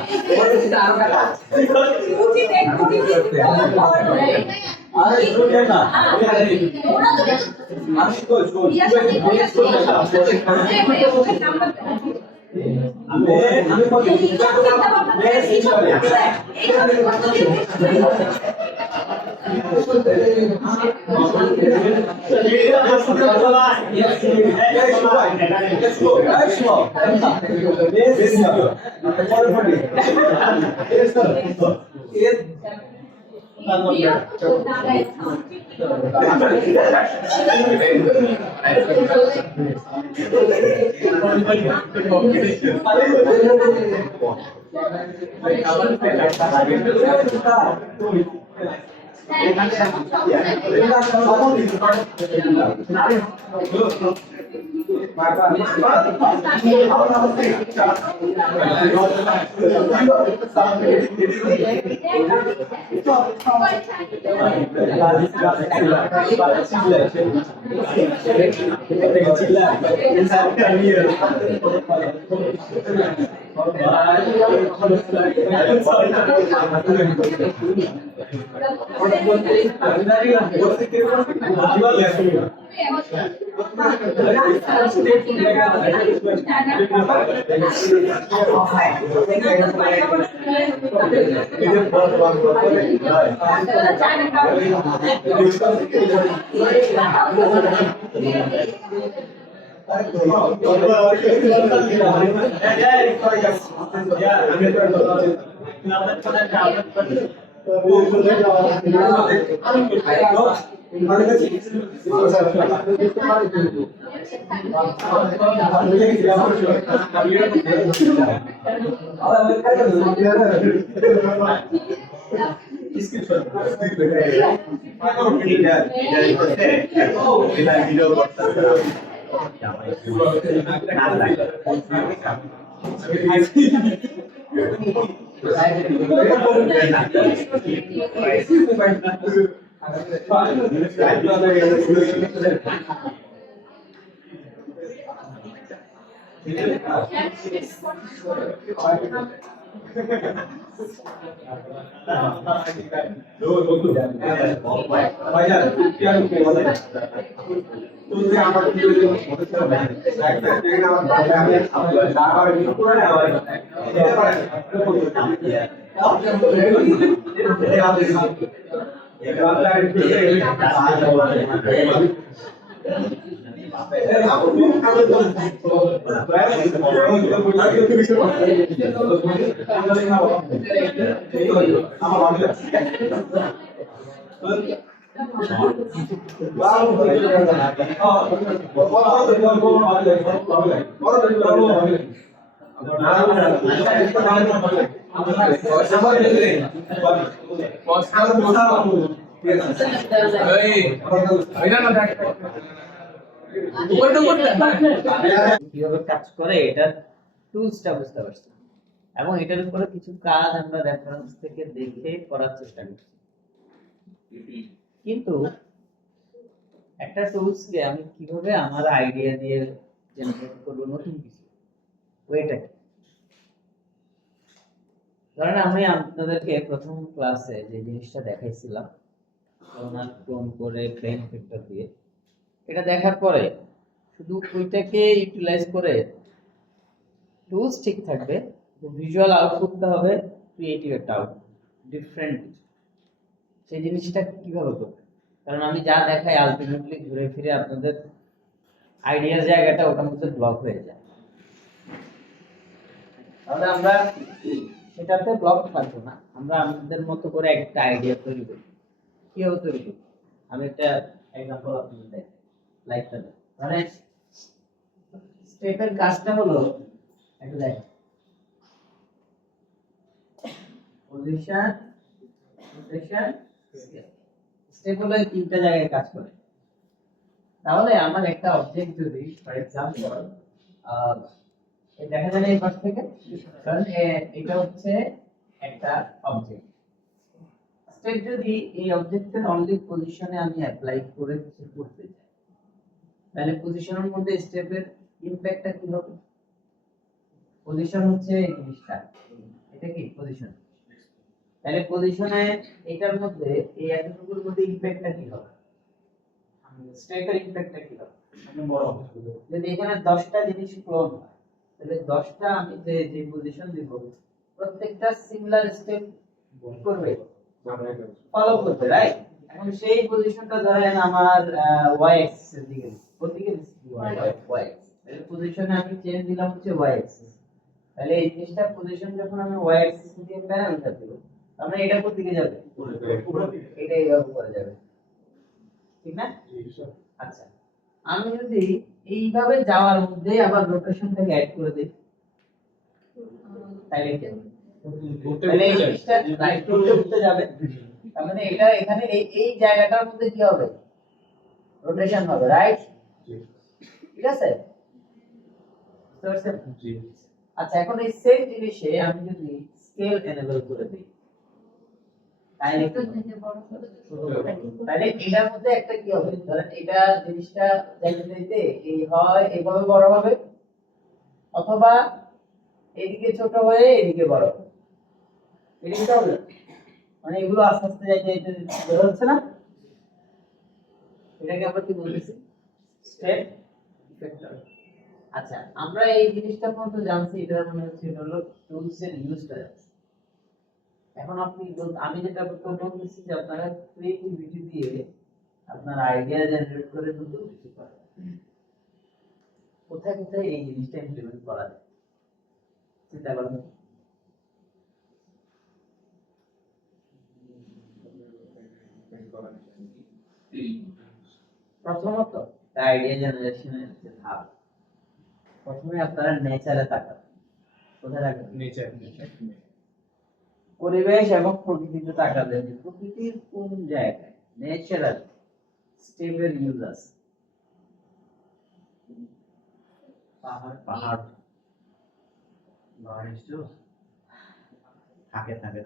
আরে শুনিয়েন না আমি তো কিভাবে কাজ করে এটার টুলসটা বুঝতে পারছি, এবং এটার উপরে কিছু কাজ আমরা রেফারেন্স থেকে দেখে করার চেষ্টা করছি। কিন্তু একটা টুলসকে আমি কিভাবে আমার আইডিয়া দিয়ে জেনারেট করব নতুন কিছু, ওইটা কি? ধরেন আমি আপনাদেরকে প্রথম ক্লাসে যে জিনিসটা দেখাইছিলাম ওনার ক্লোন করে প্লেন ভেক্টর দিয়ে, এটা দেখার পরে শুধু ওইটাকে ইউটিলাইজ করে টুলস ঠিক থাকবে, ভিজুয়াল আউটপুটটা হবে ক্রিয়েটিভ একটা আউটপুট, ডিফারেন্ট। সেই জিনিসটা কিভাবে করবে? কারণ আমি যা দেখাই আলটিমেটলি ঘুরে ফিরে আপনাদের আইডিয়ার জায়গাটা ওটার মধ্যে ব্লক হয়ে যায়। তাহলে আমরা সেটাতে ব্লক থাকবো না, আমরা আমাদের মতো করে একটা আইডিয়া তৈরি করি। কিভাবে তৈরি করি আমি একটা এক্সাম্পল আপনাদের দেখাই, লাইকটা মানে স্টেপের কাজটা হলো একটা দেখেন, পজিশন, রোটেশন, স্টেপ হলো এই তিনটা জায়গায় কাজ করে। তাহলে আমার একটা অবজেক্ট যদি ফর এক্সাম্পল দেখা যায় না এই পাশ থেকে, কারণ এটা হচ্ছে একটা অবজেক্ট। স্টেপ যদি এই অবজেক্টের অনলি পজিশনে আমি অ্যাপ্লাই করে কিছু করতে চাই, তাহলে পজিশনের মধ্যে স্টেপের ইমপ্যাক্টটা কি হবে? পজিশন হচ্ছে এই জিনিসটা, এটা কি পজিশন, তাহলে পজিশনে এটার মধ্যে এই এতটুকুর মধ্যে ইমপ্যাক্টটা কি হবে? স্টেপের ইমপ্যাক্টটা কি হবে? যদি এখানে 10টা জিনিস ক্লোন হয়, তাহলে 10টা আমি যে যে পজিশন দিব প্রত্যেকটা সিমিলার স্টেপ করবে, ফলো করবে, রাইট? এখন সেই পজিশনটা ধরেন আমার y অ্যাক্সিস এর দিকে, ওদিকে y অ্যাক্সিস, তাহলে পজিশনে আমি চেঞ্জ দিলাম হচ্ছে y অ্যাক্সিস। তাহলে এই জিনিসটা পজিশন যখন আমি y অ্যাক্সিস দিয়ে প্যারামিটার দেব, তাহলে এটা কোন দিকে যাবে? এটা এইভাবে উপরে যাবে, ঠিক না? আচ্ছা, আমি যদি এইভাবে যাওয়ার মধ্যে আবার রোটেশনটাকে অ্যাড করে দেই, তাহলে কি হবে? তাহলে এই জিনিসটা রাইট করতে যাবে, তার মানে এটা এখানে এই জায়গাটার মধ্যে কি হবে? রোটেশন হবে, রাইট? ঠিক আছে? আচ্ছা, এখন এই সেম জিনিসে আমি যদি স্কেল এনেবল করে দিই, তাহলে এটার মধ্যে একটা কি হবে? ধরেন এটা জিনিসটা যাইতে এই হয় এইভাবে বড় হবে, অথবা এদিকে ছোট হয়ে এদিকে বড় হবে, এটা হবে মানে এগুলো আস্তে আস্তে যাইতে বড় হচ্ছে না, এটাকে আমরা কি বলতেছি? Step vector. আচ্ছা, আমরা এই জিনিসটা পর্যন্ত জানছি, এটার মানে হচ্ছে এটা হলো টুলস এর ইউজটা জানছি। এখন আমি যেটা বলতেছি যে আপনারা ক্রিয়েটিভিটি দিয়ে আপনার আইডিয়া জেনারেট করে নতুন কিছু করেন, কোথায় কোথায় এই জিনিসটা ইমপ্লিমেন্ট করা যায় চিন্তা করেন। প্রথমত আইডিয়া জেনারেশনের যে ধাপ, প্রথমে আপনারা নেচারে তাকান। কোথায় তাকান? নেচার। পরিবেশ এবং প্রকৃতিতে তাকাবেন যে প্রকৃতির কোন জায়গায় ন্যাচারাল স্টেপের ইউজ আছে। পাহাড় পাহাড়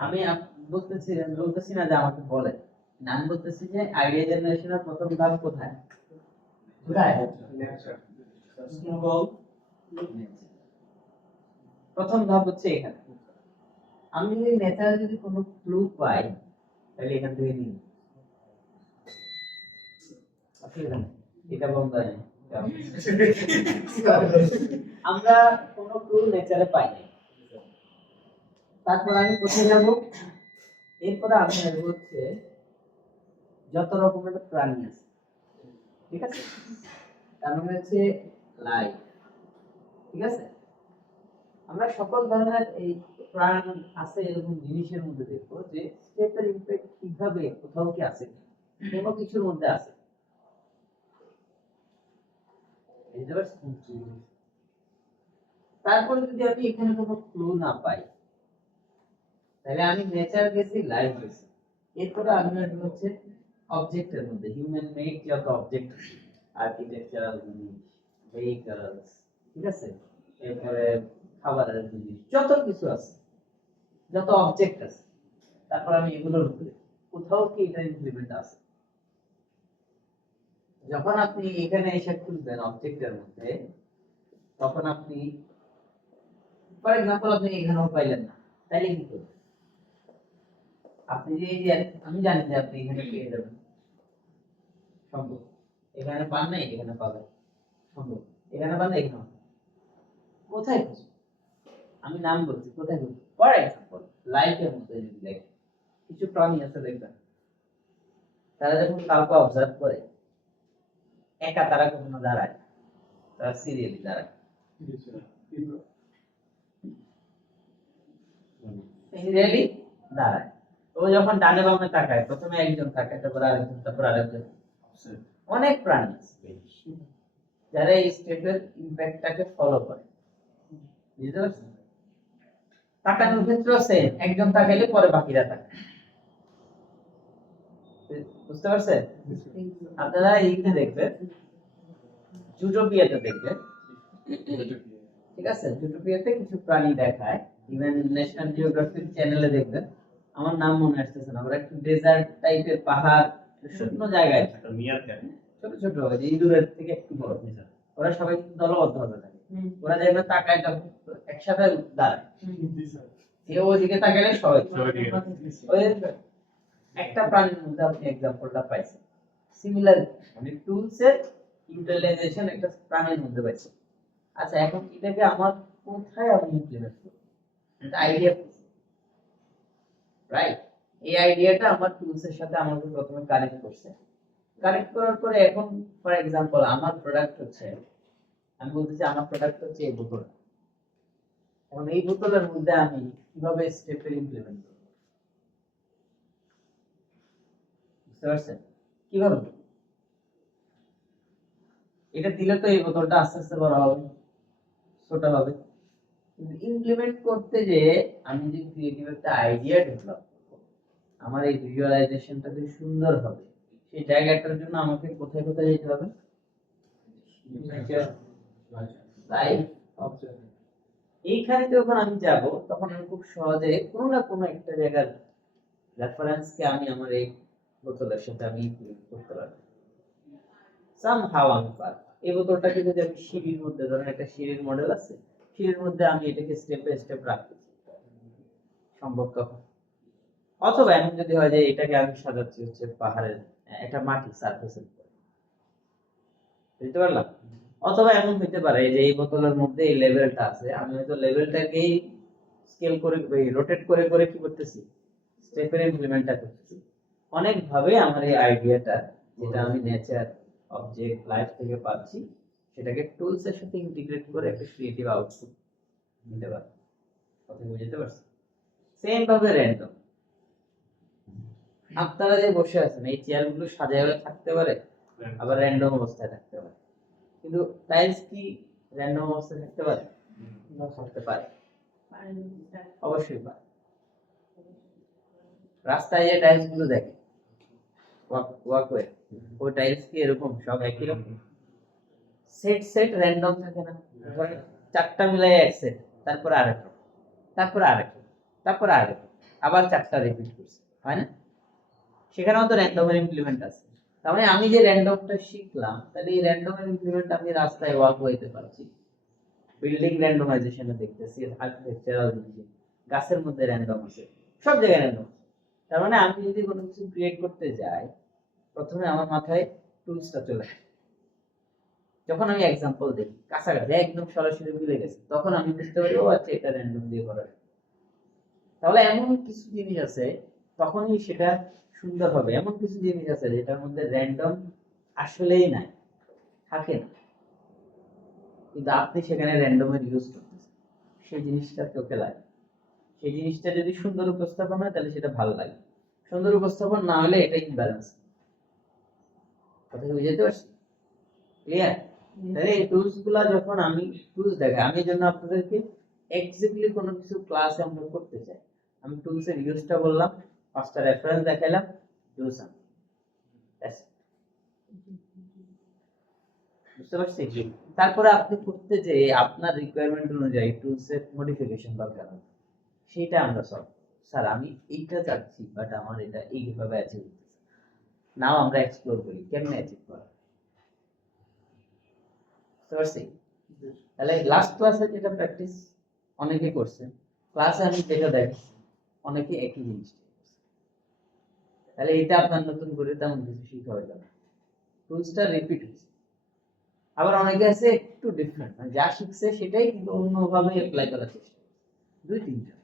আমি বলতেছি না যে আমাকে বলেন, আমি বলতেছি যে আইডিয়া জেনারেশনের প্রথম ধাপ কোথায়? কোথায়? প্রথম ধাপ হচ্ছে এখানে। আমি যদি নেচারে যদি কোনো ক্লু পাই, তাহলে এখান থেকে নিই, এটা বন্ধ হয়। আমরা কোনো ক্লু নেচারে পাই না, তারপর আমি কোথায় যাব? এরপরে আমি আসবো হচ্ছে যত রকমের প্রাণী আছে, ঠিক আছে, তার মানে হচ্ছে লাইফ, ঠিক আছে। আমরা সকল ধরনের এই প্রাণ আছে এরকম জিনিসের মধ্যে দেখবো যে স্টেপের ইমপ্যাক্ট কিভাবে কোথাও কি আছে, কোনো কিছুর মধ্যে আছে। বুঝতে পারছেন? তারপরে যদি আমি এখানে কোনো ক্লু না পাই, তাহলে আমি নেচার গেছি, লাইফ গেছি, এরপরে আমি আসবো হচ্ছে অবজেক্টের মধ্যে, হিউম্যান মেড যত অবজেক্ট, আর্কিটেকচারাল জিনিস, ভেহিকলস, ঠিক আছে, এরপরে খাবারের জিনিস, যত কিছু আছে, যত অবজেক্ট আছে, তারপর আমি এগুলোর উপরে কোথাও কি এটা ইমপ্লিমেন্ট আছে। যখন আপনি এখানে এসে খুলবেন অবজেক্টের মধ্যে, তখন আপনি ফর এক্সাম্পল আপনি এখানেও পাইলেন না, তাইলে কি করবেন? আপনি যে এই যে আমি জানি যে আপনি এখানে পেয়ে যাবেন, সম্ভব। এখানে পান নাই, এখানে পাবেন, সম্ভব। এখানে পান নাই, এখানে পাবেন। কোথায় খুঁজবেন? আমি নাম বলছি, কোথায় খুঁজবেন? ফর এক্সাম্পল লাইফের মধ্যে যদি দেখেন, কিছু প্রাণী আছে দেখবেন, তারা যখন কাউকে অবজার্ভ করে, একা তারা কখনো দাঁড়ায়, তারা সিরিয়ালি দাঁড়ায়, সিরিয়ালি দাঁড়ায়। ও যখন ডানে বামে তাকায়, প্রথমে একজন তাকায়, তারপর আরেকজন, তারপর আরেকজন। অনেক প্রাণী আছে যারা এই স্টেপের ইমপ্যাক্টটাকে ফলো করে। বুঝতে পারছেন? তাকানোর ক্ষেত্রেও সেম, একজন তাকাইলে পরে বাকিরা তাকায়। বুঝতে পারছেন? আপনারা এইখানে দেখবেন, জুটোপিয়াতে দেখবেন, ঠিক আছে, জুটোপিয়াতে কিছু প্রাণী দেখায়, ইভেন ন্যাশনাল জিওগ্রাফিক চ্যানেলে দেখবেন, আমার নাম মনে আসতেছে না, ওরা একটু ডেজার্ট টাইপের পাহাড়, শুকনো জায়গায় থাকে, ছোট ছোট ওই যে ইঁদুরের থেকে একটু বড়, ওরা সবাই কিন্তু দলবদ্ধ ভাবে থাকে, ওরা যেভাবে তাকায় তখন একসাথে দাঁড়ায়, কেউ ওইদিকে তাকালে সবাই ওই একটা প্রাণীর মধ্যে আপনি এক্সাম্পলটা পাইছেন, সিমিলার মানে টুলস এর ইউটিলাইজেশন একটা প্রাণীর মধ্যে পাইছেন। আচ্ছা, এখন এটাকে আমার কোথায় আমি ইমপ্লিমেন্ট করব? একটা আইডিয়া, রাইট? এই আইডিয়াটা আমার টুলস এর সাথে আমাকে প্রথমে কানেক্ট করছে, কানেক্ট করার পরে এখন ফর এক্সাম্পল আমার প্রোডাক্ট হচ্ছে, আমি বলতেছি আমার প্রোডাক্ট হচ্ছে এই বোতল। এখন এই বোতলের মধ্যে আমি কিভাবে স্টেপের ইমপ্লিমেন্ট করব? বুঝতে পারছেন কিভাবে? এটা দিলে তো এই বোতলটা আস্তে আস্তে বড় হবে, ছোট হবে, কিন্তু ইমপ্লিমেন্ট করতে যে আমি যে ক্রিয়েটিভ একটা আইডিয়া ডেভেলপ করব, আমার এই ভিজুয়ালাইজেশনটা যে সুন্দর হবে, সেই জায়গাটার জন্য আমাকে কোথায় কোথায় যেতে হবে? Live object. এইখানে যখন আমি যাব, তখন আমি খুব সহজে কোনো না কোনো একটা জায়গার রেফারেন্সকে আমি আমার এই বোতলের সাথে আমি ইনক্লুড করতে পারবো, সামহাউ আমি পারবো। এই বোতলটাকে যদি আমি সিঁড়ির মধ্যে, ধরেন একটা সিঁড়ির মডেল আছে, সিঁড়ির মধ্যে আমি এটাকে স্টেপ বাই স্টেপ রাখতে সম্ভব তখন। অথবা এমন যদি হয় যে এটাকে আমি সাজাচ্ছি হচ্ছে পাহাড়ের একটা মাটি সারফেসের উপর, বুঝতে পারলাম। অথবা এমন হইতে পারে যে এই বোতলের মধ্যে এই লেভেলটা আছে, আমি হয়তো লেভেলটাকেই স্কেল করে রোটেট করে করে কি করতেছি, স্টেপের ইমপ্লিমেন্টটা করতেছি। অনেক ভাবে আমার এই আইডিয়াটা, যেটা আমি নেচার, অবজেক্ট, লাইফ থেকে পাচ্ছি, সেটাকে টুলস এর সাথে ইন্টিগ্রেট করে একটা ক্রিয়েটিভ আউটপুট দিতে পারি। কথা বুঝতে পারছেন? সেম ভাবে র্যান্ডম, আপনারা যে বসে আছেন এই চেয়ারগুলো সাজায় থাকতে পারে, আবার র্যান্ডম অবস্থায় থাকতে পারে, কিন্তু টাইলস কি র্যান্ডম অবস্থায় থাকতে পারে? না, থাকতে পারে, অবশ্যই পারে। রাস্তায় যে টাইলস গুলো দেখে ওয়াকওয়ে, ওই টাইলস কি এরকম সব একই রকম? সেট সেট র্যান্ডম থাকে না? ধরেন চারটা মিলাই এক সেট, তারপর আরেক রকম, তারপর আরেক রকম, তারপর আরেক রকম, আবার চারটা রিপিট করছে, হয় না? সেখানেও তো র্যান্ডমের ইমপ্লিমেন্ট আছে। তার মানে আমি যে র্যান্ডমটা শিখলাম, তাহলে এই র্যান্ডমের ইমপ্লিমেন্ট আমি রাস্তায় ওয়াকওয়েতে পাচ্ছি, বিল্ডিং র্যান্ডমাইজেশনে দেখতেছি, আর্কিটেকচারাল জিনিস, গাছের মধ্যে র্যান্ডম আছে, সব জায়গায় র্যান্ডম। তার মানে আমি যদি কোনো কিছু ক্রিয়েট করতে যাই, প্রথমে আমার মাথায় টুলসটা চলে আসে। যখন আমি এক্সাম্পল দেখি কাছাকাছি একদম সরাসরি মিলে গেছে, তখন আমি বুঝতে পারি ও আচ্ছা এটা র্যান্ডম দিয়ে করা। তাহলে এমন কিছু জিনিস আছে তখনই সেটা সুন্দর হবে। এমন কিছু জিনিস আছে যেটার মধ্যে র্যান্ডম আসলেই নাই, থাকে না, কিন্তু আপনি সেখানে র্যান্ডমের ইউজ করতেছেন, সেই জিনিসটা চোখে লাগে। সেই জিনিসটা যদি সুন্দর উপস্থাপন হয় তাহলে সেটা ভালো লাগে, সুন্দর উপস্থাপন না হলে এটা ইমব্যালেন্স। কথা কি বুঝতে পারছি? ক্লিয়ার? তাহলে এই টুলস গুলা যখন আমি টুলস দেখাই, আমি এই জন্য আপনাদেরকে এক্স্যাক্টলি কোনো কিছু ক্লাসে আমরা করতে চাই, আমি টুলস এর ইউজটা বললাম, 5টা রেফারেন্স দেখাইলাম, ডু সামথিং। বুঝতে পারছি? তারপরে আপনি করতে যে আপনার রিকোয়ারমেন্ট অনুযায়ী টুলস এর মডিফিকেশন দরকার হবে, সেটা আমরা সব, স্যার আমি এইটা চাচ্ছি বাট আমার এটা এইভাবে অ্যাচিভ হচ্ছে, নাও আমরা এক্সপ্লোর করি কেমনে অ্যাচিভ করা। বুঝতে পারছি? তাহলে লাস্ট ক্লাসে যেটা প্র্যাকটিস অনেকে করছেন, ক্লাসে আমি যেটা দেখছি অনেকে একই জিনিস করছে। তাহলে এটা আপনার নতুন করে তেমন কিছু শিখতে হবে না, টুলসটা রিপিট হচ্ছে। আবার অনেকে আছে একটু ডিফারেন্ট, মানে যা শিখছে সেটাই কিন্তু অন্যভাবে অ্যাপ্লাই করার চেষ্টা করছে, 2-3জন,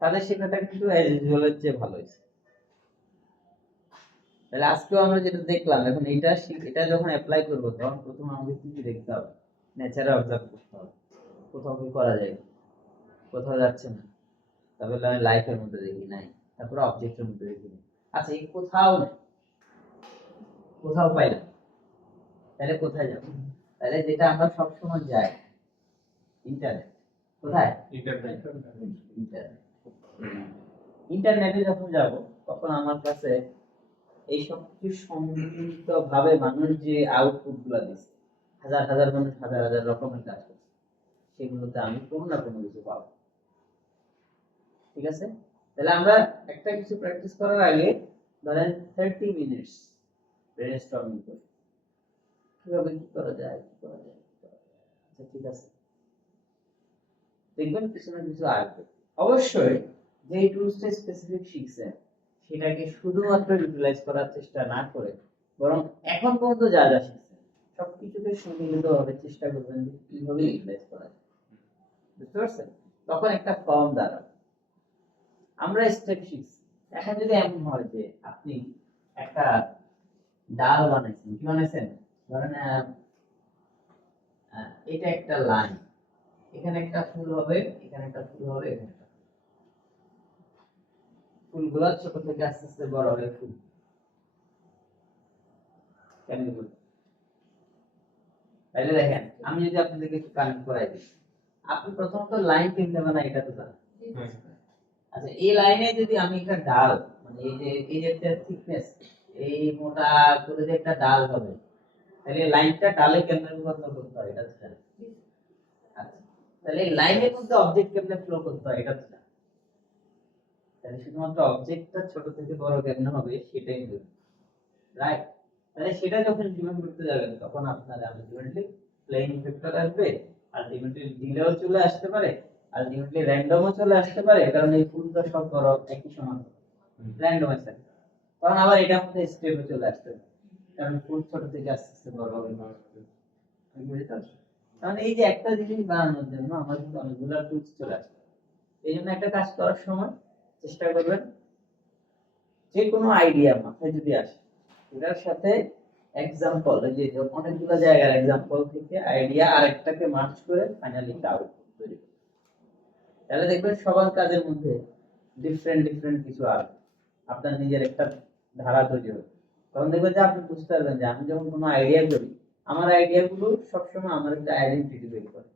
তাদের শেখাটা কিন্তু অ্যাজ ইউজুয়ালের চেয়ে ভালো হয়েছে। তাহলে আজকেও আমরা যেটা দেখলাম, এখন এটা যখন অ্যাপ্লাই করবো তখন প্রথম আমাকে কি কি দেখতে হবে, নেচারে অবজার্ভ করতে হবে, কোথাও কি করা যায়, কোথাও যাচ্ছে না, তারপরে আমি লাইফের মধ্যে দেখি নাই, তারপরে অবজেক্টের মধ্যে দেখি নাই, আচ্ছা এই কোথাও নেই, কোথাও পাই না, তাহলে কোথায় যাবো? তাহলে যেটা আমরা সবসময় যাই, ইন্টারনেট। কোথায়? Internet. ইন্টারনেট। ইন্টারনেটে যখন যাব তখন আমার কাছে এই সব কিছু সম্মিলিত ভাবে মানুষ যে আউটপুট গুলা দিচ্ছে, হাজার হাজার মানুষ হাজার হাজার রকমের কাজ করছে, সেগুলোতে আমি কোনো না কোনো কিছু পাবো। ঠিক আছে? তাহলে আমরা একটা কিছু প্র্যাকটিস করার আগে ধরেন 30 মিনিটস ব্রেনস্টর্মিং করি, কিভাবে কি করা যায়, কি করা যায়, কি করা যায়। আচ্ছা ঠিক আছে, দেখবেন কিছু না কিছু আসবে। অবশ্যই যে টুলসটা স্পেসিফিক শিখছেন সেটাকে শুধুমাত্র ইউটিলাইজ করার চেষ্টা না করে, বরং এখন পর্যন্ত যা যা শিখছেন সবকিছুকে সুমিলিতভাবে চেষ্টা করবেন যে কিভাবে ইউটিলাইজ করা যায়। বুঝতে পারছেন? তখন একটা ফর্ম দাঁড়াবে। আমরা স্টেপ শিখছি, এখন যদি এমন হয় যে আপনি একটা ডাল বানাইছেন, কি বানাইছেন, ধরেন এটা একটা লাইন, এখানে একটা ফুল হবে, এখানে একটা ফুল হবে, এখানে একটা ফুলগুলো ছোট থেকে আস্তে আস্তে বড় হবে ফুল। কেমন বলবো? তাইলে দেখেন আমি যদি আপনাদেরকে একটু কানেক্ট করাই দিই, আপনি প্রথমত লাইন কিনতে না, এটা তো জানেন। আচ্ছা এই লাইনে যদি আমি একটা ডাল, মানে এই যে একটা থিকনেস, এই মোটা করে যে একটা ডাল হবে, তাহলে লাইনটা ডালে কেমনে রূপান্তর করতে হয় এটা তো জানেন। আচ্ছা তাহলে এই লাইনের মধ্যে অবজেক্ট কেমনে ফ্লো করতে হয় এটা তো জানেন। তাহলে শুধুমাত্র অবজেক্টটা ছোট থেকে বড় কেমনে হবে সেটাই বুঝবেন, রাইট? তাহলে সেটা যখন ইমপ্লিমেন্ট করতে যাবেন তখন আপনার আলটিমেটলি প্লেইং ফ্যাক্টর আসবে, আলটিমেটলি ডিলেও চলে আসতে পারে, আলটিমেটলি র্যান্ডমও চলে আসতে পারে, কারণ এই ফুলটা সব বড় একই সমান র্যান্ডম আছে, তখন আবার এটার মধ্যে স্টেপে চলে আসতে পারে, কারণ ফুল ছোট থেকে আস্তে আস্তে বড় হবে। বুঝতে পারছেন? কারণ এই যে একটা জিনিস বানানোর জন্য আমার কিন্তু অনেকগুলো টুলস চলে আসবে। এই জন্য একটা কাজ করার সময় চেষ্টা করবেন যে কোনো আইডিয়া মাথায় যদি আসে এটার সাথে এক্সাম্পল, এই যে অনেকগুলো জায়গার এক্সাম্পল থেকে আইডিয়া আরেকটাকে মার্চ করে ফাইনালি একটা আউটপুট তৈরি করবেন। তাহলে দেখবেন সবার কাজের মধ্যে ডিফারেন্ট ডিফারেন্ট কিছু আসবে, আপনার নিজের একটা ধারা তৈরি হবে। তখন দেখবেন যে আপনি বুঝতে পারবেন যে আমি যখন কোনো আইডিয়া করি, আমার আইডিয়াগুলো সবসময় আমার একটা আইডেন্টিটি তৈরি করে,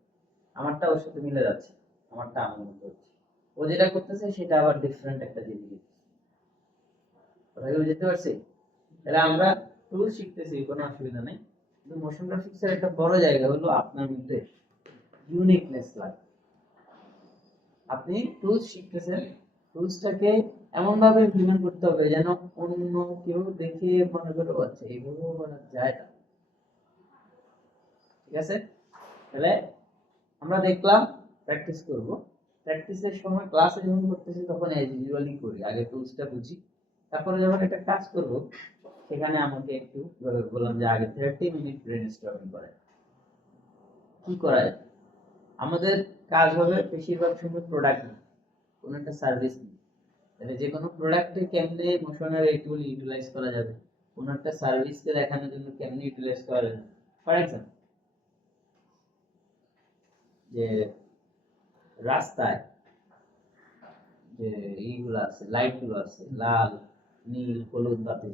আমারটা ওর সাথে মিলে যাচ্ছে, আমারটা আমার মতো হচ্ছে, ও যেটা করতেছে সেটা আবার ডিফারেন্ট একটা জিনিস। কথা কি বুঝতে পারছি? তাহলে আমরা টুল শিখতেছি, কোনো অসুবিধা নেই, কিন্তু মোশন গ্রাফিক্সের একটা বড় জায়গা হলো আপনার মধ্যে ইউনিকনেস লাগে। আপনি টুলস শিখতেছেন, টুলসটাকে এমন ভাবে ইমপ্লিমেন্ট করতে হবে যেন অন্য কেউ দেখে মনে করে আচ্ছা এইভাবে করা যায় না। ঠিক আছে? তাহলে আমরা দেখলাম প্র্যাকটিস করব, প্র্যাকটিসের সময় ক্লাসে যখন করতেছি তখন অ্যাজ ইউজুয়ালি করি, আগে টুলসটা বুঝি, তারপরে যখন একটা কাজ করব সেখানে আমাকে একটু বললাম যে আগে 30 মিনিট ব্রেনস্টর্মিং করে কি করা যায়। আমাদের কাজ হবে বেশিরভাগ সময় প্রোডাক্ট, কোন একটা সার্ভিস, তাহলে যে কোনো প্রোডাক্টে কেমনে মোশনের এই টুল ইউটিলাইজ করা যাবে, কোনো একটা সার্ভিসকে দেখানোর জন্য কেমনে ইউটিলাইজ করা যাবে। ফর এক্সাম্পল, যে রাস্তায় যে এইগুলো আছে, লাইট গুলো আছে, লাল নীল হলুদ বাতি,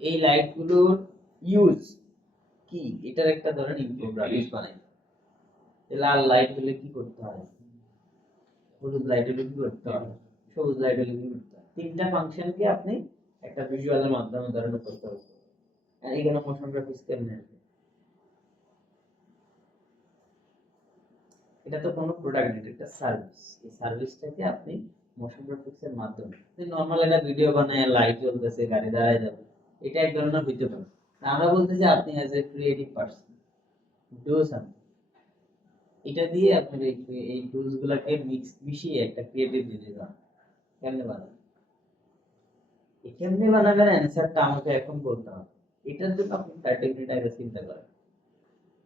এই লাইট গুলোর ইউজ কি, এটার একটা ধরেন ইনফোগ্রাফিক্স বানাই। লাল লাইট হলে কি করতে হয়, হলুদ লাইট হলে কি করতে হয়, সবুজ লাইট হলে কি করতে হয়, তিনটা ফাংশনকে আপনি একটা ভিজুয়ালের মাধ্যমে ধরেন করতে হবে। আর এখানে মোশন গ্রাফিক্স কেমনে আসবে? এটা তো কোনো প্রোডাক্ট না, এটা একটা সার্ভিস। এই সার্ভিসটাকে আপনি মোশন গ্রাফিক্স এর মাধ্যমে, নরমাল একটা ভিডিও বানায় লাইট জ্বলতেছে গাড়ি দাঁড়ায় যাবে, এটা এক ধরনের হইতে পারে। আমরা বলতেছি আপনি as a creative person do something, এটা দিয়ে আপনি এই টুলস গুলোকে মিশিয়ে একটা ক্রিয়েটিভ জিনিস বানান। কেমনে বানাবেন, এই কেমনে বানাবেন অ্যানসারটা আমাকে এখন বলতে হবে। এটার জন্য আপনি 30 মিনিট আগে চিন্তা করেন,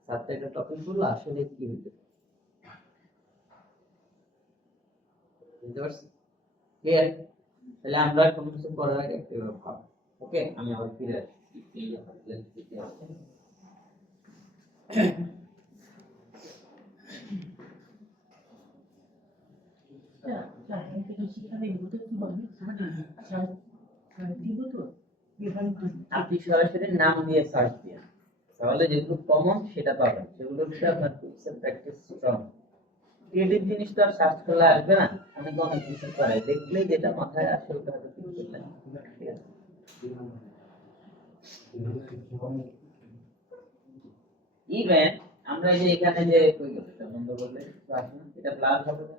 সাথে একটা টপিক গুলো আসলে কি হইতে পারে। বুঝতে পারছি? ক্লিয়ার? তাহলে আমরা কোনো কিছু করার আগে একটা ভাব। ওকে, আমি আবার ফিরে আসি। এখান থেকে সেখানে এগোতে কি বলবি দিব তো এখানে আপনি সরাসরি নাম দিয়ে সার্চ দিয়ে তাহলে যেগুলো কমন সেটা পাবেন, সেগুলোর সাথে আপনার টুলসের প্র্যাকটিস স্ট্রং। ক্রিয়েটিভ জিনিসটা আর সার্চ করলে আসবে না, অনেকে অনেক কিছু করে, দেখলেই যেটা মাথায় আসে ওটা হয়তো ঠিক করলেন। ঠিক আছে, ইভেন আমরা যে এখানে যে কই গেল এটা বন্ধ করলে আসে না, এটা প্লাস হবে না।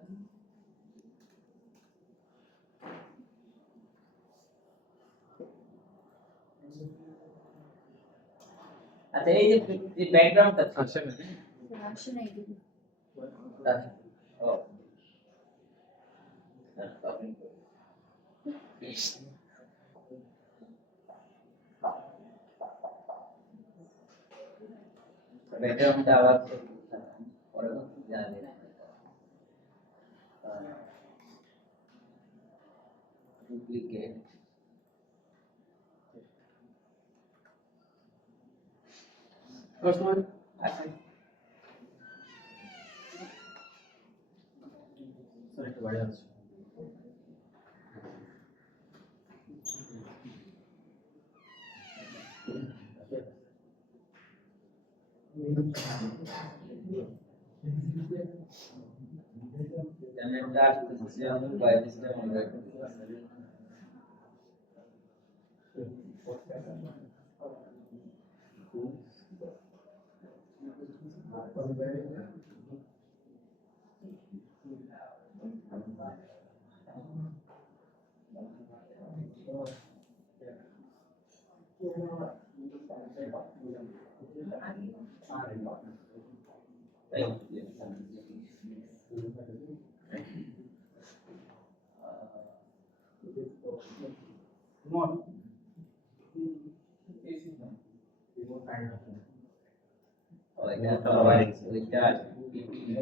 আচ্ছা, এই যে ব্যাকগ্রাউন্ডটা আছে রাশি নাই দিদি। ও ব্যাকগ্রাউন্ডটা আবার পরে জানি না ডুপ্লিকেট First one. Sorry, একটু বাইরে আছে। চ্যানেলটা আসতেছে আমি বাইরে সিস্টেম অন রাখতে। Come on. ওইটা সবাই ওইটা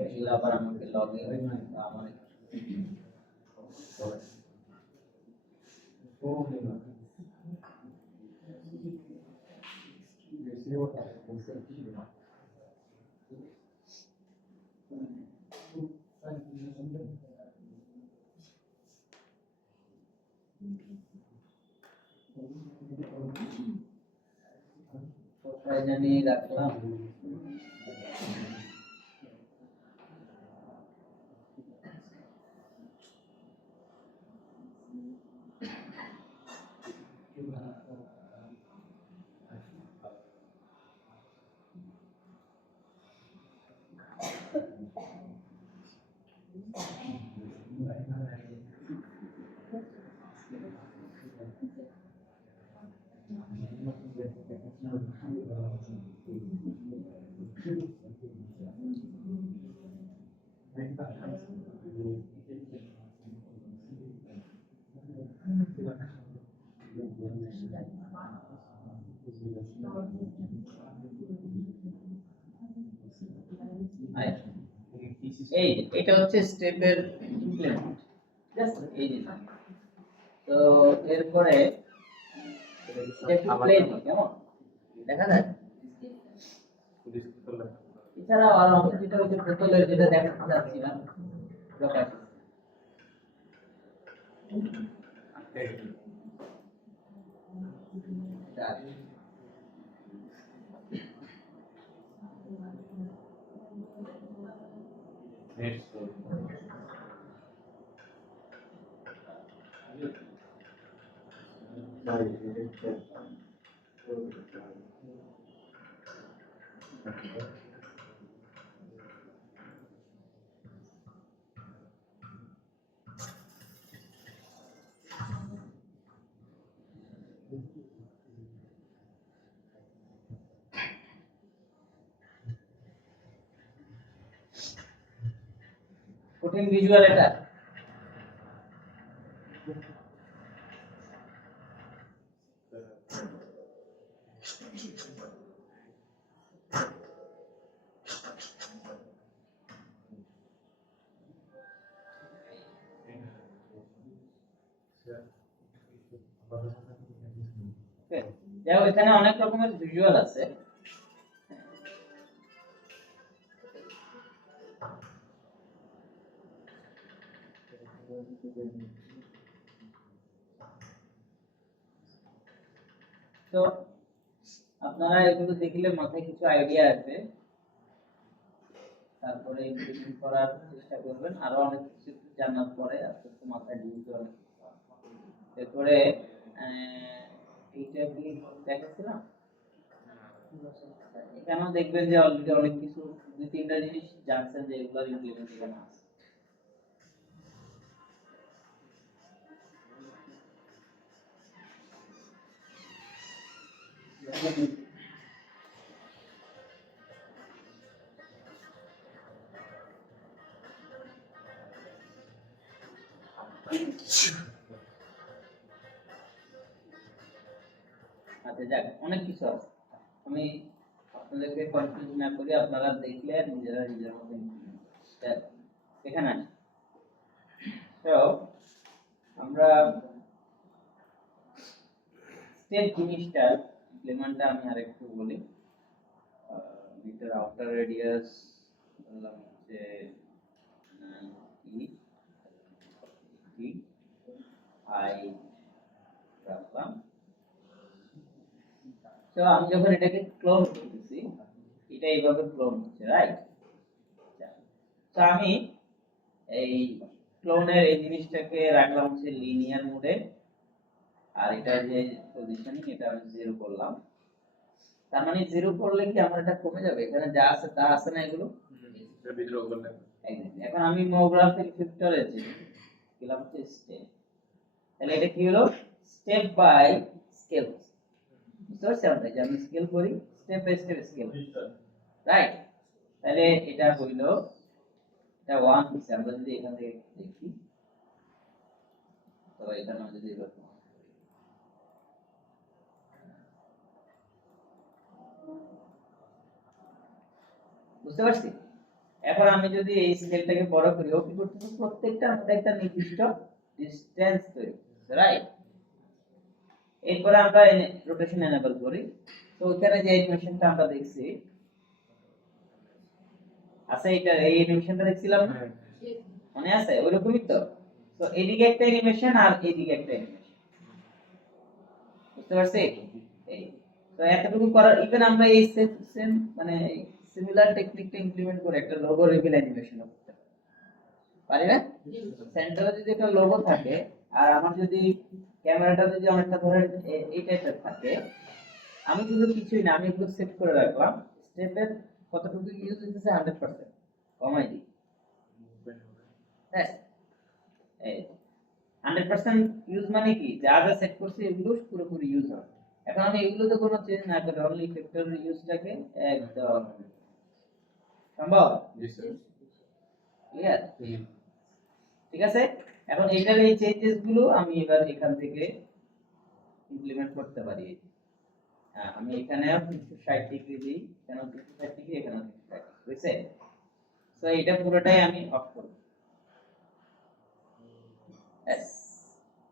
এগুলো আবার আমাকে লগইন আমার জানি রাখলাম। এই এটা হচ্ছে স্টেপের ইমপ্লিমেন্ট, জাস্ট এই যে তো এরপরে এটা একটু প্লেন কেমন দেখা যায়। এছাড়াও আর আমাদের যেটা হচ্ছে বোতলের যেটা দেখাতে চাচ্ছিলাম প্রকাশ কঠিন ভিজুয়াল এটা। যাই হোক, এখানে অনেক রকমের ভিজুয়াল আছে। তো আপনারা এগুলো দেখলে মাথায় কিছু আইডিয়া আসবে, তারপরে ইমপ্লিমেন্ট করার চেষ্টা করবেন। আরো অনেক কিছু জানার পরে আস্তে আস্তে মাথায় ঢুকতে হবে। এরপরে এইটা কি দেখাচ্ছিলাম, এখানেও দেখবেন যে অলরেডি অনেক কিছু 2-3টা জিনিস জানছেন যে এগুলোর ইমপ্লিমেন্টেশন আছে। আচ্ছা যাক, অনেক কিছু আছে, আমি আপনাদেরকে কনফিউজ না করি, আপনারা দেখলে নিজেরা নিজের মতো এখানে আসি। তো আমরা স্টেপ জিনিসটা ইমপ্লিমেন্টটা আমি আরেকটু বলি। মিটার আউটার রেডিয়াস বললাম যে ই টি আই রাখলাম। তো আমি যখন এটাকে ক্লোন করতেছি, এটা এইভাবে ক্লোন হচ্ছে, রাইট? তো আমি এই ক্লোনের এই জিনিসটাকে রাখলাম হচ্ছে লিনিয়ার মোডে, আর এটা যে পজিশনিং এটা আমি 0 করলাম। তার মানে 0 করলে কি আমার এটা কমে যাবে? এখানে যা আছে তা আছে না এগুলো? এখন আমি মোগ্রাফিক ফিল্টারে গেলাম হচ্ছে স্টেপ, তাহলে এটা কি হলো? Step by scale. বুঝতে পারছেন আমরা যে আমি স্কেল করি, step by step scale, right? তাহলে এটা হইলো, এটা 1 হচ্ছে। আমরা যদি এখান থেকে দেখি, তো এখানে আমরা যদি এরকম বুঝতে পারছি। এখন আমি যদি এই স্কেলটাকে বড় করি, ও কি করতেছে? প্রত্যেকটার মধ্যে একটা নির্দিষ্ট ডিসটেন্স তৈরি করতেছে, রাইট? এরপরে আমরা রোটেশন এনেবল করি। তো ওখানে যে অ্যানিমেশনটা আমরা দেখছি আছে, এটা এই অ্যানিমেশনটা দেখছিলাম না, মনে আছে? ওইরকমই তো। তো এদিকে একটা অ্যানিমেশন আর এদিকে একটা অ্যানিমেশন, বুঝতে পারছি? এই তো এতটুকু করার, ইভেন আমরা এই সেম মানে সিমিলার টেকনিকটা ইমপ্লিমেন্ট করে একটা লোগো রিভিল অ্যানিমেশন করতে পারি না? সেন্টারে যদি একটা লোগো থাকে, আর আমার যদি ক্যামেরাটা যদি অনেকটা ধরে এই টাইপের থাকে, আমি কিন্তু কিছুই না, আমি এগুলো সেট করে রাখলাম। স্টেপের কতটুকু ইউজ হইতেছে 100% কমাই দিই, হ্যাঁ। এই 100% ইউজ মানে কি, যা যা সেট করছি এগুলো পুরোপুরি ইউজ হবে। এখন আমি এগুলোতে কোনো চেঞ্জ না করে অনলি ফ্যাক্টর ইউজটাকে একদম সম্ভব, ক্লিয়ার? ঠিক আছে। এখন এটার এই চেঞ্জেস গুলো আমি এবার এখান থেকে ইমপ্লিমেন্ট করতে পারি। আমি এখানে 360 ডিগ্রি দিই, কেন 360 ডিগ্রি, এখানে 360, বুঝছে? সো এটা পুরোটাই আমি অফ করব,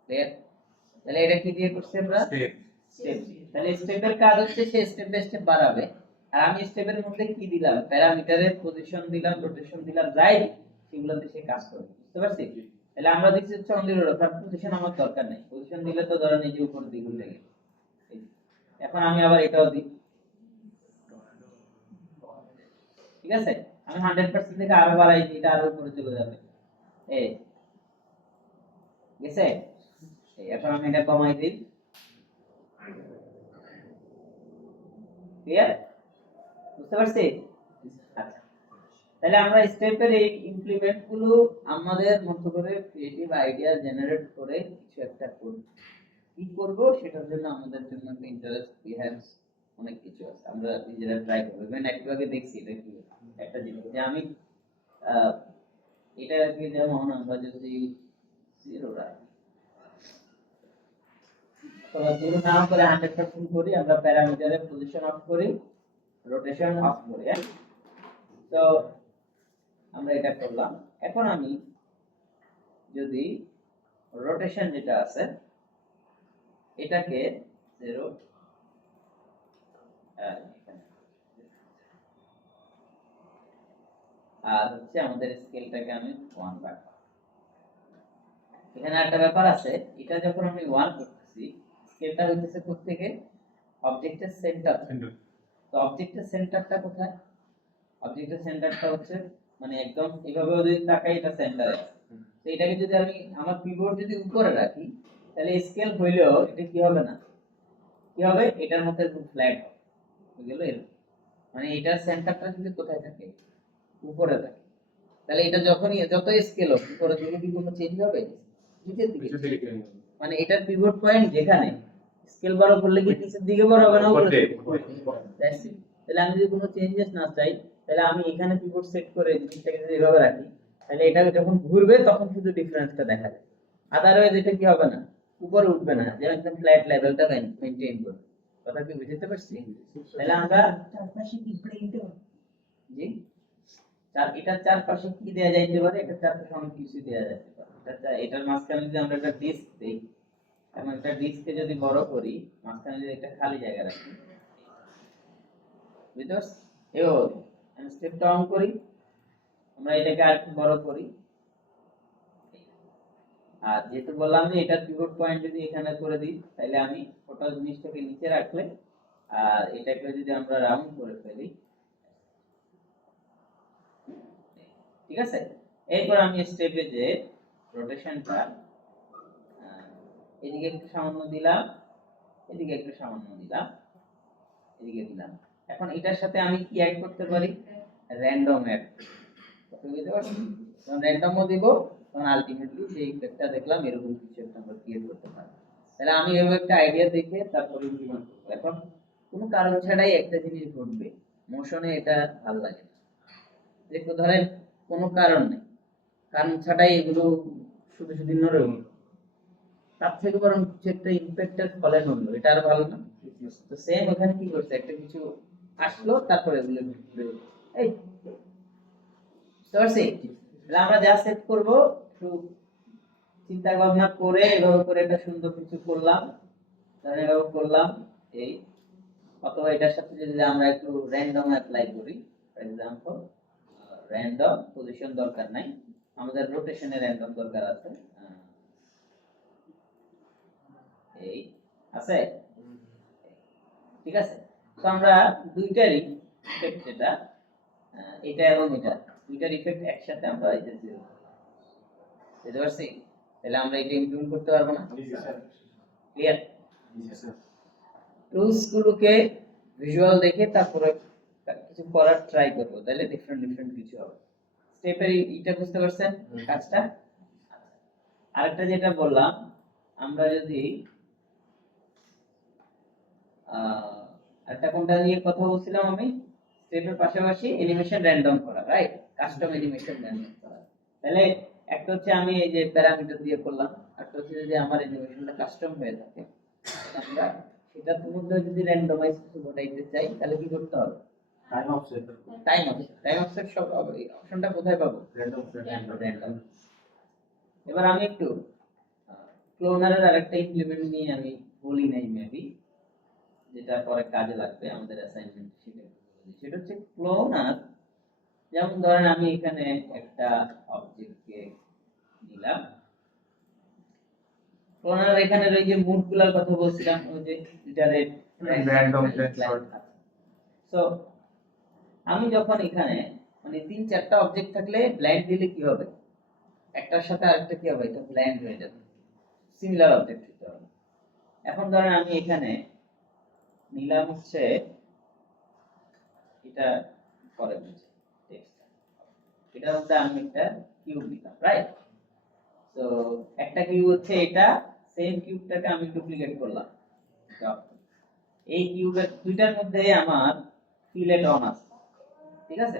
ক্লিয়ার? তাহলে এটা কি দিয়ে করছি আমরা? Step. স্টেপ। তাহলে স্টেপের কাজ হচ্ছে সে স্টেপ বাই স্টেপ বাড়াবে, আর আমি স্টেপের মধ্যে কি দিলাম, প্যারামিটারের পজিশন দিলাম, রোটেশন দিলাম, যাই সেগুলোতে সে কাজ করবে। বুঝতে পারছি? তাহলে আমরা দিচ্ছি হচ্ছে অনলি রোটেশন, তার পজিশন আমার দরকার নেই। পজিশন দিলে তো ধরেন এই যে উপর দিকে উঠে গেল। এখন আমি আবার এটাও দিই, ঠিক আছে? আমি 100% থেকে আরো বাড়াই দিই, এটা আরো উপরে চলে যাবে। এই গেছে? এখন আমি এটা কমাই দিই। ক্লিয়ার? বুঝতে পারছি? আচ্ছা, তাহলে আমরা স্টেপের এই ইমপ্লিমেন্ট গুলো আমাদের মতো করে ক্রিয়েটিভ আইডিয়া জেনারেট করে কিছু একটা করব। কি করব সেটার জন্য আমাদের জন্য একটা ইন্টারেস্ট বিহেভস অনেক কিছু আছে, আমরা নিজেরা ট্রাই করব। ইভেন একটু আগে দেখছি এটা কি একটা জিনিস যে আমি এটাকে যেমন আমরা যদি জিরো রাখি, তো জিরো না করে 100% করি, আমরা প্যারামিটারের পজিশন অফ করি, রোটেশন অফ করি। তো আমরা এটা করলাম। এখন আমি যদি রোটেশন যেটা আছে এটাকে 0 আর হচ্ছে আমাদের স্কেলটাকে আমি 1 রাখলাম। এখানে একটা ব্যাপার আছে, এটা যখন আমি 1 করতেছি, স্কেলটা হইতেছে কোথা থেকে? অবজেক্টের সেন্টার। তো অবজেক্টের সেন্টারটা কোথায়? অবজেক্টের সেন্টারটা হচ্ছে মানে একদম এইভাবে যদি তাকাই এটা সেন্টারে আছে। তো এটাকে যদি আমি আমার পিভট যদি উপরে রাখি, তাহলে স্কেল হইলেও এটা কি হবে না, কি হবে, এটার মধ্যে একদম ফ্ল্যাট হবে, বুঝলো? এর মানে এটার সেন্টারটা যদি কোথায় থাকে? উপরে থাকে। তাহলে এটা যখনই যত স্কেল হোক উপরের দিকে কি কোনো চেঞ্জ হবে? নিচের দিকে। মানে এটার পিভট পয়েন্ট যেখানে, স্কেল বড় করলে কি নিচের দিকে বড় হবে না উপরের দিকে? That's it. তাহলে আমি যদি কোনো চেঞ্জেস না চাই, তাহলে আমি এখানে পিভট সেট করে জিনিসটাকে যদি এভাবে রাখি, তাহলে এটা যখন ঘুরবে তখন শুধু ডিফারেন্সটা দেখা যাবে। আদারওয়াইজ এটা কি হবে না, উপরে উঠবে না, যে একদম ফ্ল্যাট লেভেলটা মেইনটেইন করবে। কথা কি বুঝতে পারছি? তাহলে আমরা চারপাশে কি প্লেন দেব? জি এটার চারপাশে কি দেয়া যাইতে পারে? এটার চারপাশে অনেক কিছু দেয়া যাইতে পারে। এটার মাঝখানে যদি আমরা একটা ডিস্ক দেই, এবং একটা ডিস্ককে যদি বড় করি, মাঝখানে যদি একটা খালি জায়গা রাখি, বুঝতে পারছি? এভাবে আমি স্টেপটা অন করি, আমরা এটাকে আরেকটু বড় করি, আর যেহেতু বললাম যে এটার পিভট পয়েন্ট যদি এখানে করে দিই, তাহলে আমি টোটাল জিনিসটাকে নিচে রাখলে, আর এটাকে যদি আমরা রাউন্ড করে ফেলি, ঠিক আছে? এরপর আমি স্টেপে যে রোটেশনটা এদিকে একটু সামান্য দিলাম, এদিকে একটু সামান্য দিলাম, এদিকে দিলাম। এখন এটার সাথে আমি কি অ্যাড করতে পারি? Random add. বুঝতে পারছেন? যখন র‍্যান্ডমও দিব, তখন আলটিমেটলি সেই ইফেক্টটা দেখলাম এরকম কিছু একটা আমরা ক্রিয়েট করতে পারি। তাহলে আমি এভাবে একটা আইডিয়া দেখে তারপরে ইমপ্লিমেন্ট করব। এখন কোনো কারণ ছাড়াই একটা জিনিস ঘটবে, মোশনে এটা ভালো লাগে না। দেখো ধরেন কোনো কারণ নেই, কারণ ছাড়াই এগুলো শুধু শুধু নড়ে উঠলো, তার থেকে বরং কিছু একটা ইমপ্যাক্টের ফলে নড়লো, এটা আর ভালো না? তো সেম ওখানে কি করছে, একটা কিছু আসলো, তারপরে এগুলো এই বুঝতে পারছি? তাহলে আমরা যা সেট করব একটু চিন্তা ভাবনা করে এভাবে করে একটা সুন্দর কিছু করলাম, ধরেন এভাবে করলাম এই, অথবা এটার সাথে যদি আমরা একটু র‍্যান্ডম অ্যাপ্লাই করি, ফর এক্সাম্পল র‍্যান্ডম পজিশন দরকার নাই, আমাদের রোটেশনের র‍্যান্ডম দরকার আছে। এই আছে, ঠিক আছে? তো আমরা দুইটারই ইফেক্ট, যেটা এটা এবং এটা, দুইটার ইফেক্ট একসাথে আমরা এই যে বুঝতে পারছি? তাহলে আমরা এটা ইমপ্লিমেন্ট করতে পারবো না? ক্লিয়ার? টুলস গুলোকে ভিজুয়াল দেখে তারপরে কিছু করার ট্রাই করবো, তাহলে ডিফারেন্ট কিছু হবে। স্টেপের এটা বুঝতে পারছেন কাজটা? আরেকটা যেটা বললাম, আমরা যদি একটা কোনটা নিয়ে কথা বলছিলাম আমি, স্টেপের পাশাপাশি অ্যানিমেশন র‍্যান্ডম করা, রাইট? কাস্টম অ্যানিমেশন র‍্যান্ডম করা। তাহলে একটা হচ্ছে আমি এই যে প্যারামিটার দিয়ে করলাম, একটা হচ্ছে যদি আমার অ্যানিমেশনটা কাস্টম হয়ে থাকে, আমরা সেটার মধ্যে যদি র‍্যান্ডমাইজ কিছু ঘটাইতে চাই, তাহলে কি করতে হবে? টাইম অফসেট সব অপশনটা কোথায় পাবো? র‍্যান্ডম। এবার আমি একটু ক্লোনারের আরেকটা ইমপ্লিমেন্ট নিয়ে আমি বলি নাই মেবি, যেটা পরে কাজে লাগবে আমাদের অ্যাসাইনমেন্ট, সেটা হচ্ছে ক্লোনার। যেমন ধরেন আমি এখানে একটা অবজেক্টকে নিলাম, ক্লোনার এখানে ওই যে মুড গুলার কথা বলছিলাম, ওই যে ইটারেট Random sort. সো আমি যখন এখানে মানে 3-4টা অবজেক্ট থাকলে ব্ল্যান্ড দিলে কি হবে, একটার সাথে আরেকটা কি হবে, এটা ব্ল্যান্ড হয়ে যাবে, সিমিলার অবজেক্ট হতে হবে। এখন ধরেন আমি এখানে নিলাম হচ্ছে এটা পরে বুঝি টেক্সট, এটার মধ্যে আমি একটা কিউব নিলাম, রাইট? তো একটা কিউব হচ্ছে এটা, সেম কিউবটাকে আমি ডুপ্লিকেট করলাম। এই কিউবের দুইটার মধ্যে আমার ফিলেট অন আছে, ঠিক আছে?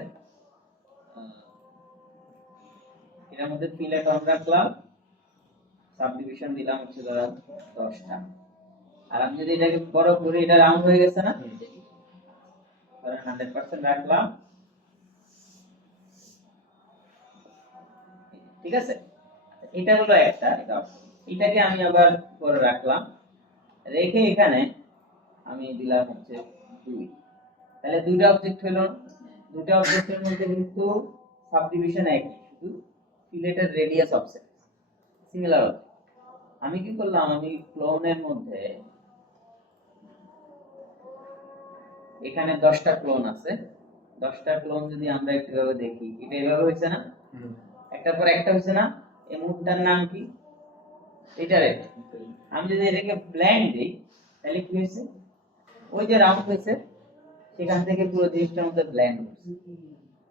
এটার মধ্যে ফিলেট অন রাখলাম, সাবডিভিশন দিলাম হচ্ছে ধরো 10টা। আর আমি যদি এটাকে বড় করি, এটা রাউন্ড হয়ে গেছে না, ধরেন 100% রাখলাম, ঠিক আছে? এটা হলো একটা, এটাকে আমি আবার করে রাখলাম, রেখে এখানে আমি দিলাম হচ্ছে 2। তাহলে দুইটা অবজেক্ট হলো, দুইটা অবজেক্টের মধ্যে কিন্তু সাবডিভিশন একই, শুধু ফিলেটের রেডিয়াস অফসেট সিমিলার। আমি কি করলাম, আমি ক্লোনের মধ্যে এখানে 10টা ক্লোন আছে, 10টা ক্লোন যদি আমরা একটুভাবে দেখি, এটা এভাবে হয়েছে না, একটার পর একটা হয়েছে না, এই মুডটার নাম কি, ইটারেট। আমি যদি এটাকে ব্ল্যান্ড দিই তাহলে কি হয়েছে, ওই যে রাউন্ড হয়েছে সেখান থেকে পুরো জিনিসটার মধ্যে ব্ল্যান্ড হয়েছে,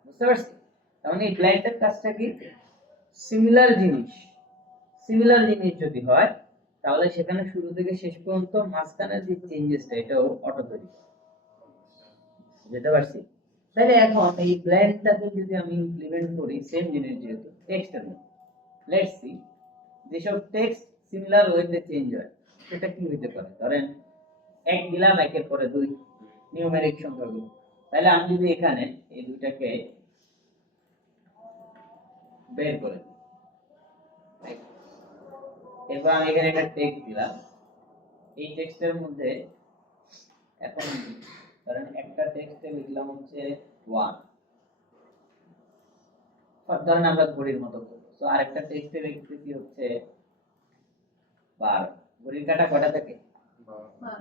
বুঝতে পারছি? তার মানে এই ব্ল্যান্ডের কাজটা কি, সিমিলার জিনিস যদি হয় তাহলে সেখানে শুরু থেকে শেষ পর্যন্ত মাঝখানের যে চেঞ্জেসটা এটাও অটো তৈরি করে। বুঝতে পারছি? তাহলে এখন এই ব্ল্যান্ডটাকে যদি আমি ইমপ্লিমেন্ট করি সেম জিনিস, যেহেতু টেক্সটের মধ্যে, লেটস সি যেসব টেক্সট সিমিলার ওয়েতে চেঞ্জ হয় সেটা কি হতে পারে। ধরেন 1 দিলাম, 1-এর পরে 2 নিউমেরিক সংখ্যাগুলো, তাহলে আমি যদি এখানে এই দুইটাকে বের করে দিই, এরপর আমি এখানে একটা টেক্সট দিলাম, এই টেক্সটের মধ্যে এখন ধরেন একটা টেক্সটে লিখলাম হচ্ছে 1, ধরেন আমরা ঘড়ির মতো করব। তো আরেকটা টেক্সটে লিখতেছি হচ্ছে 12, ঘড়ির কাঁটা কয়টা থাকে,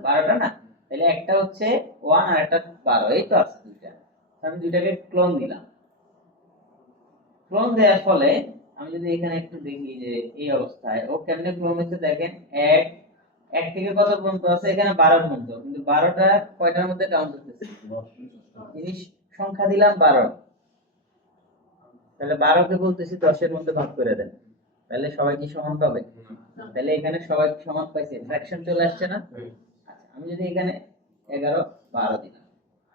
12টা না? তাহলে একটা হচ্ছে 1 আর একটা 12, এই তো আছে দুইটা। আমি দুইটাকে ক্লোন দিলাম, ক্লোন দেওয়ার ফলে আমি যদি এখানে একটু দেখি যে এই অবস্থায় ও কেমনে ক্লোন হচ্ছে, দেখেন 1 থেকে কত পর্যন্ত আছে, এখানে 12 পর্যন্ত, কিন্তু 12টা কয়টার মধ্যে কাউন্ট হতেছে, জিনিস সংখ্যা দিলাম 12, তাহলে 12 কে বলতেছি 10-এর মধ্যে ভাগ করে দেন, তাহলে সবাই কি সমান পাবে? তাহলে এখানে সবাই সমান পাইছে, ফ্র্যাকশন চলে আসছে না? আচ্ছা, আমি যদি এখানে 11 12 দিলাম,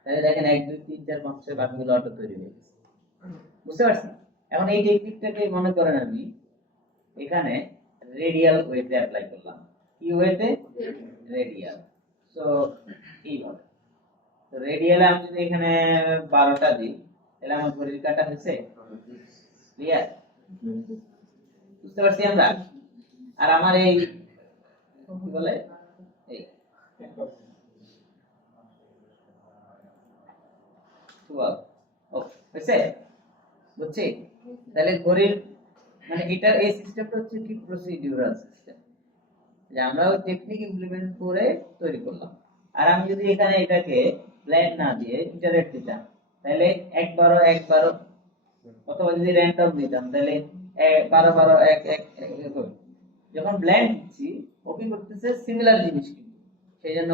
তাহলে দেখেন 1 2 3 4 5 6 বাকিগুলো অটো তৈরি হয়ে গেছে, বুঝতে পারছেন? এখন এই টেকনিকটাকে মনে করেন আমি এখানে রেডিয়াল ওয়েতে অ্যাপ্লাই করলাম, কি ওয়েতে, রেডিয়াল। সো এইভাবে, তো রেডিয়ালে আমি যদি এখানে 12টা দিই তাহলে আমার ঘড়ির কাঁটা হয়েছে ক্লিয়ার, বুঝতে পারছি আমরা? আর আমার এই কি বলে এই 12, ওকে হয়েছে, বুঝছি? তাহলে ঘড়ির মানে এটা এই সিস্টেমটা হচ্ছে কি প্রসিডিউরাল সিস্টেম, যে আমরা ওই টেকনিক ইমপ্লিমেন্ট করে তৈরি করলাম। আর আমি যদি এখানে এটাকে ব্ল্যান্ড না দিয়ে ইটারেট দিতাম তাহলে 1 12 1 12, অথবা যদি র্যান্ডম দিতাম তাহলে 12 12 1 1 1, যখন ব্ল্যান্ড দিচ্ছি ও কি করতেছে, সিমিলার জিনিস, কিন্তু সেইজন্য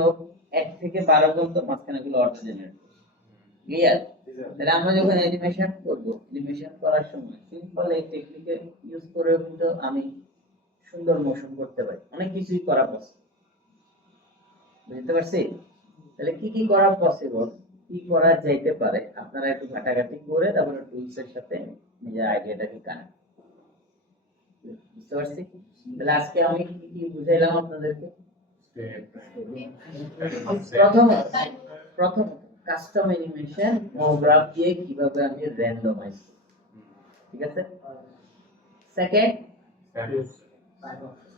1 থেকে 12 পর্যন্ত মাঝখানে গুলো অটো জেনারেট করছে, ক্লিয়ার? তাহলে আমরা যখন অ্যানিমেশন করব, অ্যানিমেশন করার সময় সিম্পল এই টেকনিকে ইউজ করে কিন্তু আমি সুন্দর মোশন করতে পারি, অনেক কিছুই করা পসিবল, বুঝতে পারছি? তাহলে কি কি করা পসিবল, কি করা যাইতে পারে, আপনারা একটু ঘাটাঘাটি করে তারপরে টুলস এর সাথে নিজের আইডিয়াটাকে কানেক্ট, বুঝতে পারছি? তাহলে আজকে আমি কি কি বুঝাইলাম আপনাদেরকে? প্রথম কাস্টম অ্যানিমেশন গ্রাফ দিয়ে কিভাবে আমি র্যান্ডমাইজ করি, ঠিক আছে? সেকেন্ড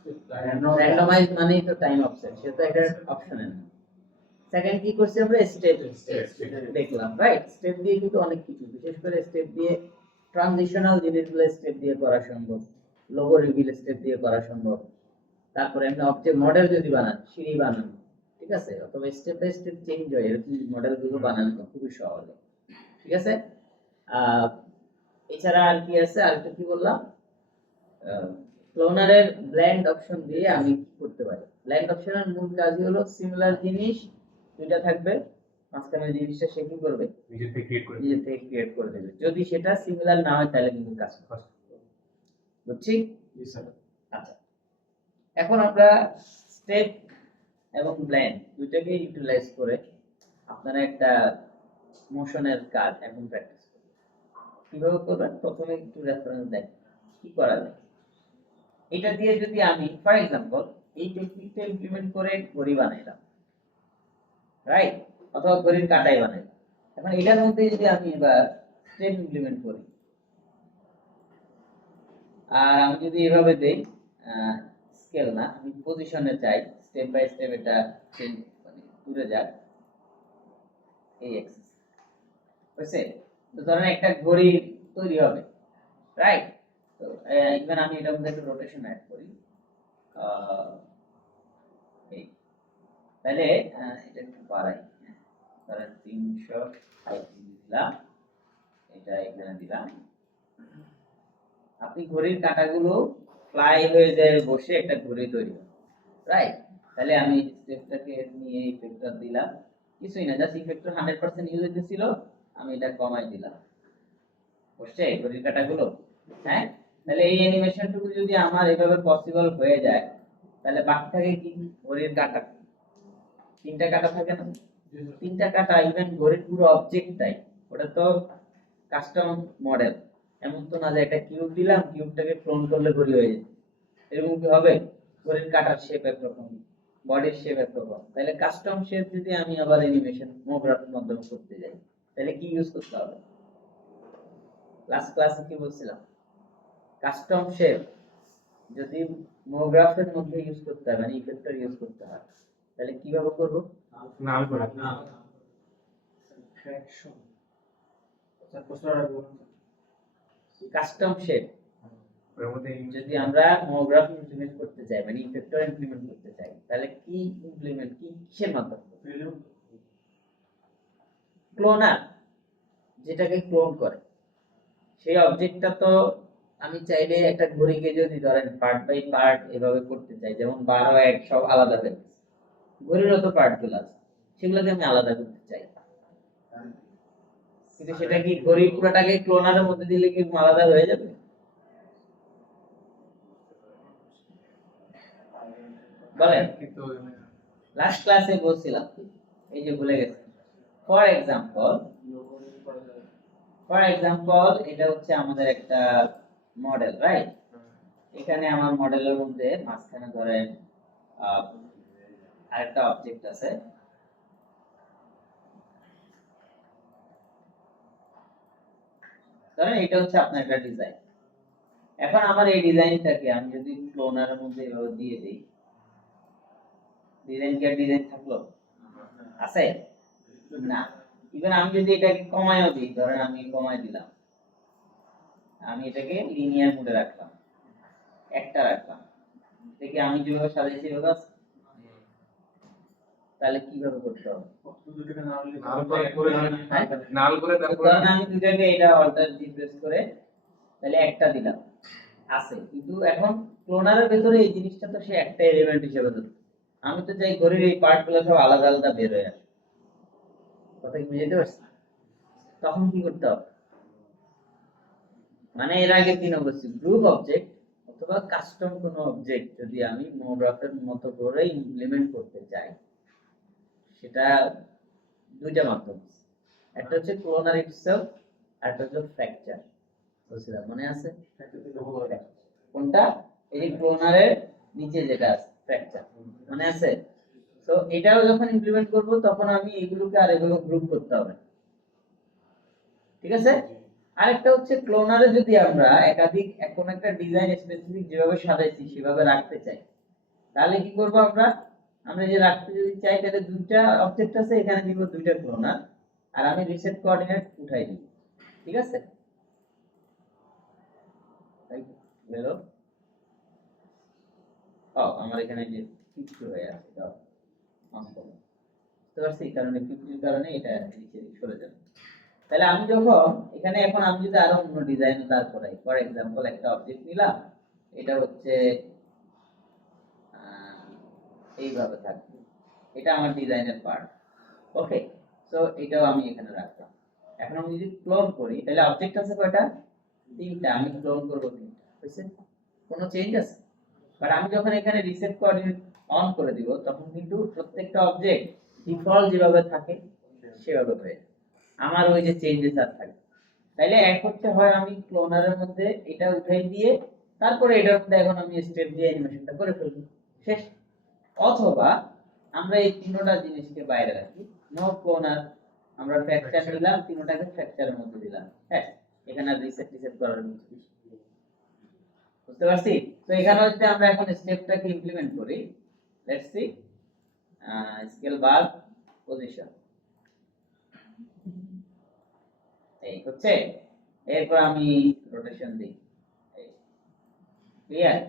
র্যান্ডমাইজ মানেই তো টাইম অফসেট, সেটা একটা অপশনে না। সেকেন্ড কি করছি আমরা, স্টেপ দেখলাম, রাইট? স্টেপ দিয়ে কিন্তু অনেক কিছু, বিশেষ করে স্টেপ দিয়ে ট্রানজিশনাল জিনিসগুলো স্টেপ দিয়ে করা সম্ভব, লোগো রিভিল স্টেপ দিয়ে করা সম্ভব। তারপরে এমনি অবজেক্ট মডেল যদি বানান, সিঁড়ি বানান, ঠিক আছে, অথবা স্টেপ বাই স্টেপ চেঞ্জ হয় এরকম মডেলগুলো বানানো খুবই সহজ, ঠিক আছে। এছাড়া আর কি আছে, আরেকটা কি বললাম, ক্লোনারের ব্লেন্ড অপশন দিয়ে আমি কি করতে পারি। ব্লেন্ড অপশনের মূল কাজই হলো সিমিলার জিনিস দুইটা থাকবে, মাঝখানে জিনিসটা সে কি করবে, নিজে থেকে ক্রিয়েট করে নিজে থেকে ক্রিয়েট করে দেবে। যদি সেটা সিমিলার না হয় তাহলে কিন্তু কাজ করবে, বুঝছি? আচ্ছা, এখন আমরা স্টেপ এবং ব্লেন্ড দুইটাকে ইউটিলাইজ করে আপনারা একটা মোশনের কাজ এখন প্র্যাকটিস করবেন। কিভাবে করবেন, প্রথমে একটু রেফারেন্স দেন কি করা যায়। এটা দিয়ে যদি আমি ফর এক্সাম্পল এই টেকনিকটা ইমপ্লিমেন্ট করে ঘড়ি বানাইলাম, রাইট, অথবা ঘড়ির কাটাই বানাইলাম, এখন এটার মধ্যে যদি আমি এবার স্টেপ ইমপ্লিমেন্ট করি, আর আমি যদি এভাবে দেই, স্কেল না, আমি পজিশনে চাই, স্টেপ বাই স্টেপ এটা মানে দূরে যাক এই এক্সিস, বুঝছে? তো ধরেন একটা ঘড়ি তৈরি হবে, রাইট? তো ইভেন আমি এটার মধ্যে একটু রোটেশন অ্যাড করি, এই তাহলে এটা একটু বাড়াই, ধরেন 300 দিলাম, এটা এখানে দিলাম। আপনি ঘড়ির কাঁটাগুলো ফ্লাই হয়ে যায়, বসে একটা ঘড়ি তৈরি হবে, রাইট? তাহলে আমি স্টেপটাকে নিয়ে ইফেক্টটা দিলাম, কিছুই না, জাস্ট ইফেক্টর 100% ইউজ হইতেছিল, আমি এটা কমাই দিলাম, বসছে ঘড়ির কাঁটাগুলো, হ্যাঁ? তাহলে এই অ্যানিমেশনটুকু যদি আমার এভাবে পসিবল হয়ে যায়, তাহলে বাকি থাকে কি, ঘড়ির কাঁটা, তিনটা কাঁটা থাকে না, তিনটা কাঁটা, ইভেন ঘড়ির পুরো অবজেক্টটাই, ওটা তো কাস্টম মডেল, এমন তো না যে একটা কিউব দিলাম, কিউবটাকে ক্লোন করলে ঘড়ি হয়ে যায়, এরকম কি হবে? ঘড়ির কাটার শেপ একরকম, বডির শেপ একরকম, তাহলে কাস্টম শেপ যদি আমি আবার অ্যানিমেশন মোগ্রাফির মাধ্যমে করতে যাই, তাহলে কি ইউজ করতে হবে? লাস্ট ক্লাসে কি বলছিলাম, কাস্টম শেপ যদি মোগ্রাফের মধ্যে ইউজ করতে হয়, মানে ইফেক্টর ইউজ করতে হয়, তাহলে কিভাবে করব? নাম করে ফ্র্যাকশন আচ্ছা প্রশ্ন রাখবো কাস্টম শেপ ওর মধ্যে যদি আমরা মোগ্রাফ ইমপ্লিমেন্ট করতে চাই, মানে ইফেক্টর ইমপ্লিমেন্ট করতে চাই, তাহলে কি ইমপ্লিমেন্ট, কি কিসের মাধ্যমে? ক্লোনার, যেটাকে ক্লোন করে সেই অবজেক্টটা তো আমি চাইলে একটা ঘড়িকে যদি ধরেন পার্ট বাই পার্ট এভাবে করতে চাই, যেমন 12 1 সব আলাদা হয়ে গেছে, ঘড়িরও তো পার্ট গুলো আছে, সেগুলোকে আমি আলাদা করতে চাই, কিন্তু সেটা কি ঘড়ির পুরোটাকে ক্লোনারের মধ্যে দিলে কি আলাদা হয়ে যাবে? বলেন। কিন্তু লাস্ট ক্লাসে বলছিলাম, এই যে ভুলে গেছি, ফর এক্সাম্পল এটা হচ্ছে আমাদের একটা মডেল, রাইট? এখানে আমার মডেলের মধ্যে মাঝখানে ধরেন আরেকটা অবজেক্ট আছে, ধরেন এটা হচ্ছে আপনার একটা ডিজাইন। এখন আমার এই ডিজাইনটাকে আমি যদি ক্লোনারের মধ্যে এভাবে দিয়ে দেই, ডিজাইন কি আর ডিজাইন থাকলো? আছে না। ইভেন আমি যদি এটাকে কমায়ও দিই, ধরেন আমি কমায় দিলাম, আমি এটাকে লিনিয়ার মোডে রাখলাম, একটা রাখলাম, দেখি আমি যেভাবে সাজাইছি ওভাবে আছে? তাহলে কিভাবে করতে হবে? নাল করে তারপর ধরেন আমি দুইটাকে এটা অল্টার জি প্রেস করে তাহলে একটা দিলাম, আছে, কিন্তু এখন ক্লোনারের ভেতরে এই জিনিসটা তো সে একটা এলিমেন্ট হিসেবে ধরছে, আমি তো চাই ঘড়ির এই পার্টগুলো সব আলাদা আলাদা বের হয়ে আসে, কথা কি বুঝতে পারছি? তখন কি করতে হবে, মানে এর আগে 3 অবস্থা, গ্রুপ অবজেক্ট অথবা কাস্টম কোনো অবজেক্ট যদি আমি মোগ্রাফের মতো করে ইমপ্লিমেন্ট করতে চাই, সেটা দুইটা মাধ্যম, একটা হচ্ছে ক্লোনার ইটসেলফ, আর একটা হচ্ছে ফ্র্যাকচার, বুঝছিলাম মনে আছে? কোনটা? এই যে ক্লোনারের নিচে যেটা আছে ফ্র্যাকচার, মনে আছে? তো এটাও যখন ইমপ্লিমেন্ট করব তখন আমি এগুলোকে আর এগুলো গ্রুপ করতে হবে, ঠিক আছে? আরেকটা হচ্ছে ক্লোনারে যদি আমরা একাধিক এখন একটা ডিজাইন স্পেসিফিক যেভাবে সাজাইছি সেভাবে রাখতে চাই, তাহলে কি করবো আমরা, আমরা যে রাখতে যদি চাই তাহলে দুইটা অবজেক্ট আছে, এখানে দিব দুইটা ক্লোনার, আর আমি রিসেট কোঅর্ডিনেট উঠাই দিব। ঠিক আছে, তাই গেল। ও আমার এখানে যে 50 হয়ে আছে, দাও অন করো। বুঝতে পারছি, কারণে 50 কারণে এটা নিচে সরে যাবে। তাহলে আমি যখন এখানে এখন আমি যদি আরো অন্য ডিজাইন তারপরে ফর এক্সাম্পল একটা অবজেক্ট নিলাম, এটা হচ্ছে এইভাবে থাকবে, এটা আমার ডিজাইনের পার্ট। ওকে, সো এটাও আমি এখানে রাখলাম। এখন আমি যদি ক্লোন করি তাহলে অবজেক্ট আছে কয়টা, তিনটা, আমি ক্লোন করব তিনটা, বুঝছেন? কোনো চেঞ্জ আছে? বাট আমি যখন এখানে রিসেট কোঅর্ডিনেট অন করে দিব তখন কিন্তু প্রত্যেকটা অবজেক্ট ডিফল্ট যেভাবে থাকে সেভাবে হয়ে যাবে, আমার ওই যে চেঞ্জেস আর থাকে। তাইলে এক হচ্ছে হয় আমি ক্লোনারের মধ্যে এটা উঠাই দিয়ে তারপরে এটার মধ্যে এখন আমি স্টেপ দিয়ে অ্যানিমেশনটা করে ফেলবো, শেষ। অথবা আমরা এই তিনটা জিনিসকে বাইরে রাখি, নো ক্লোনার, আমরা ফ্র্যাকচার নিলাম, তিনটাকে ফ্র্যাকচারের মধ্যে দিলাম, হ্যাঁ, এখানে রিসেট করার কিছু নেই। বুঝতে পারছি? তো এখানে হচ্ছে আমরা এখন স্টেপটাকে ইমপ্লিমেন্ট করি। Let's see, scale bar position এই হচ্ছে, এরপর আমি রোটেশন দিই, ক্লিয়ার?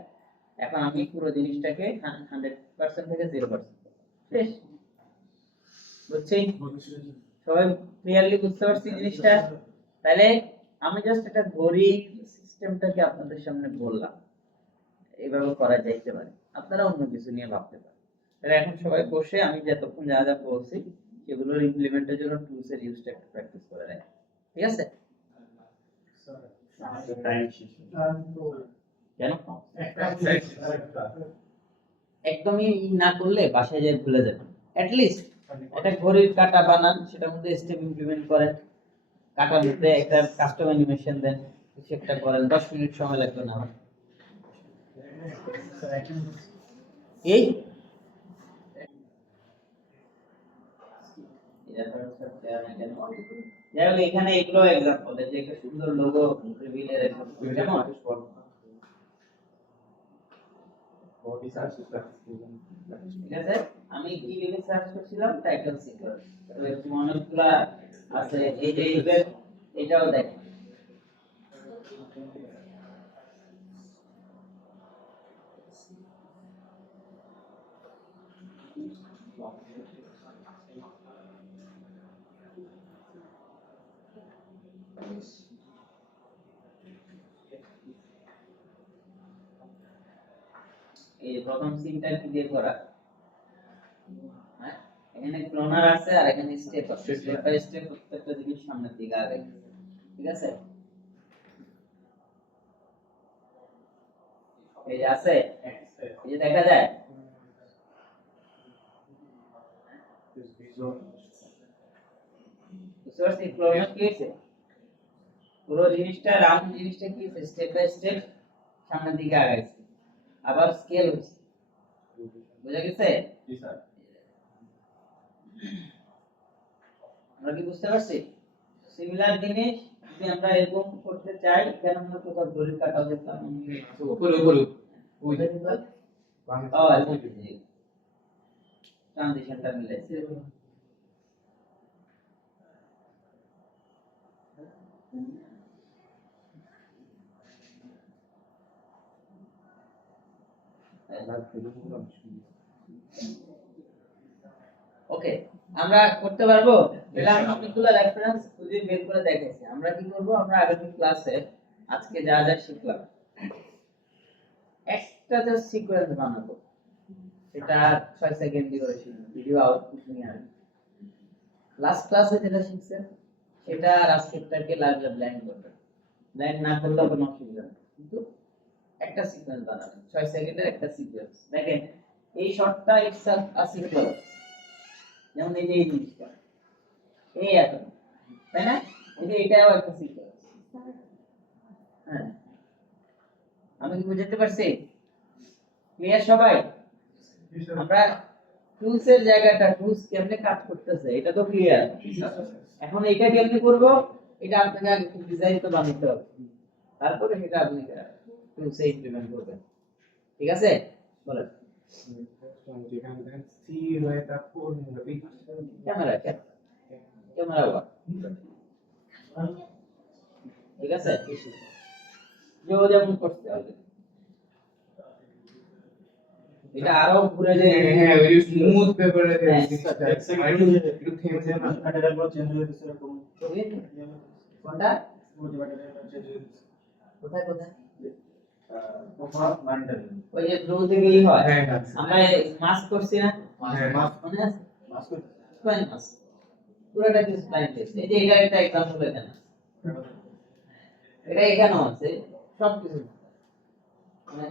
এখন আমি পুরো জিনিসটাকে 100% থেকে 0% শেষ। বুঝছি? সবাই ক্লিয়ারলি বুঝতে পারছি জিনিসটা? তাহলে আমি জাস্ট একটা ঘড়ি সিস্টেমটাকে আপনাদের সামনে বললাম, এইভাবে করা যাইতে পারে, আপনারা অন্য কিছু নিয়ে ভাবতে পারেন। তাহলে এখন সবাই বসে আমি যতক্ষণ যা যা বলছি সেগুলোর ইমপ্লিমেন্টের জন্য টুলস এর ইউজটা একটু প্র্যাকটিস করে নেন, ঠিক আছে? কেন একদমই না করলে বাসায় যেয়ে ভুলে যাবেন। অ্যাট লিস্ট একটা ঘড়ির কাঁটা বানান, সেটার মধ্যে স্টেপ ইমপ্লিমেন্ট করেন, কাঁটার মধ্যে একটা কাস্টম অ্যানিমেশন দেন, কিছু একটা করেন, 10 মিনিট সময় লাগবে না আমার। এই এখানে এগুলো এক্সাম্পল, যে একটা সুন্দর লোগো রিভিলের কেমন ঠিক আছে। আমি কি লিখে সার্চ করছিলাম, টাইটেল সিকোয়েন্স, তো এরকম অনেকগুলা আছে, এই যে এটাও দেখেন, এই প্রথম সিনটা কি দিয়ে করা, হ্যাঁ, এখানে ক্লোনার আছে আর এখানে স্টেপ আছে, স্টেপ বাই স্টেপ প্রত্যেকটা জিনিস সামনের দিকে আগে, ঠিক আছে? এই যে আছে, এই যে দেখা যায়, বুঝতে পারছি ক্লোনার কি হয়েছে, পুরো জিনিসটা রাউন্ড জিনিসটা কি হয়েছে, স্টেপ বাই স্টেপ সামনের দিকে আগাইছে, আবার স্কেল হচ্ছে, বুঝা গেছে? জি স্যার। আমরা কি বুঝতে পারছি? সিমিলার জিনিস যদি আমরা এরকম করতে চাই, কেন আমরা কোথাও ঘড়ির কাঁটা দেখলাম উপরে ওই ট্রানজিশনটা মিলাইছে। ওকে, আমরা করতে পারবো। তাহলে আমি অনেকগুলো রেফারেন্স খুঁজে বের করে দেখাইছি। আমরা কি করব, আমরা আগের ক্লাসে আজকে যা যা শিখলাম একটা যে সিকোয়েন্স বানাবো, সেটা 6 সেকেন্ড ডিউরেশন ভিডিও আউটপুট নিয়ে আসবে। লাস্ট ক্লাসে যেটা শিখছেন সেটা রাস্কেটটাকে লাগলে ব্ল্যান্ড করবে, ব্ল্যান্ড না করলে কোনো অসুবিধা নেই, কিন্তু একটা সিকোয়েন্স বানাবেন 6 সেকেন্ডের একটা সিকোয়েন্স। দেখেন এই শটটা ইটসেলফ আসিকুয়াল, যেমন এই যে এই জিনিসটা এই এখন, তাই না? এই যে এটাও একটা সিকোয়েন্স। হ্যাঁ, আমি কি বুঝাতে পারছি? ক্লিয়ার সবাই? আমরা টুলস এর জায়গাটা, টুলস কেমনে কাজ করতেছে এটা তো ক্লিয়ার। এখন এটা কেমনে করব, এটা আপনাকে আগে ডিজাইন তো বানাতে হবে, তারপরে সেটা আপনি টুলসে ইমপ্লিমেন্ট করবেন, ঠিক আছে? বলেন। যেখানে দেখেন সি হয়ে তারপর ক্যামেরা ক্যামেরা ঠিক আছে যে ও যেমন করতে হবে এটা আরো ঘুরে যে হ্যাঁ ওই স্মুথ পেপারে হ্যাঁ, একটু থেমে যায় না ব্যাটারিগুলো চেঞ্জ হয়ে গেছে এরকম কোনটা ওই যে ব্যাটারিগুলো চেঞ্জ হয়ে গেছে কোথায় কোথায় ওখানে লাইনটা ওই যে দ্রু থেকেই হয় হ্যাঁ হ্যাঁ আমরা মাস্ক করছি না হ্যাঁ। মনে আছে মাস্ক স্প্লাইন মাস্ক পুরোটা কি স্প্লাইন টেস্ট এই যে এটা একটা एग्जांपल এখানে এটা এখানেও আছে সব কিছু মানে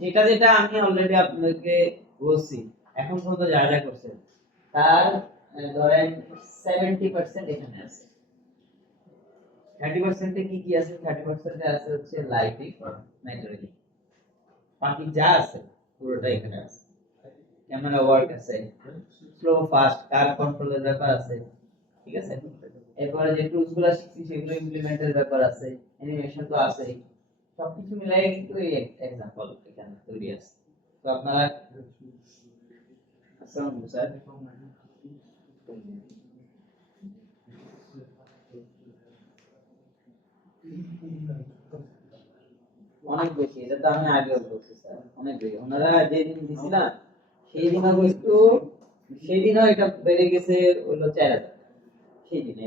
যেটা যেটা আমি অলরেডি আপনাদেরকে বলছি এখন পর্যন্ত যা যা করছেন তার ধরেন 70% এখানে আছে 30% এ কি কি আছে 30% এ আছে হচ্ছে লাইটিং ম্যাটেরিয়াল বাকি যা আছে পুরোটা এখানে আছে ক্যামেরা ওয়ার্ক আছে স্লো ফাস্ট কার কন্ট্রোলের ব্যাপার আছে ঠিক আছে এরপরে যে টুলস গুলো শিখছি সেগুলো ইমপ্লিমেন্টের ব্যাপার আছে অ্যানিমেশন তো আছেই সবকিছু মিলাই কিন্তু এই এক্সাম্পল এখানে তৈরি আছে তো আপনারা আসসালামু আলাইকুম স্যার অনেক বেশি এটা তো আমি আগেও বলছি স্যার অনেক বেশি ওনারা যেদিন দিছি না সেই দিনও কিন্তু সেদিনও এটা বেড়ে গেছে হলো 4000 সেই দিনে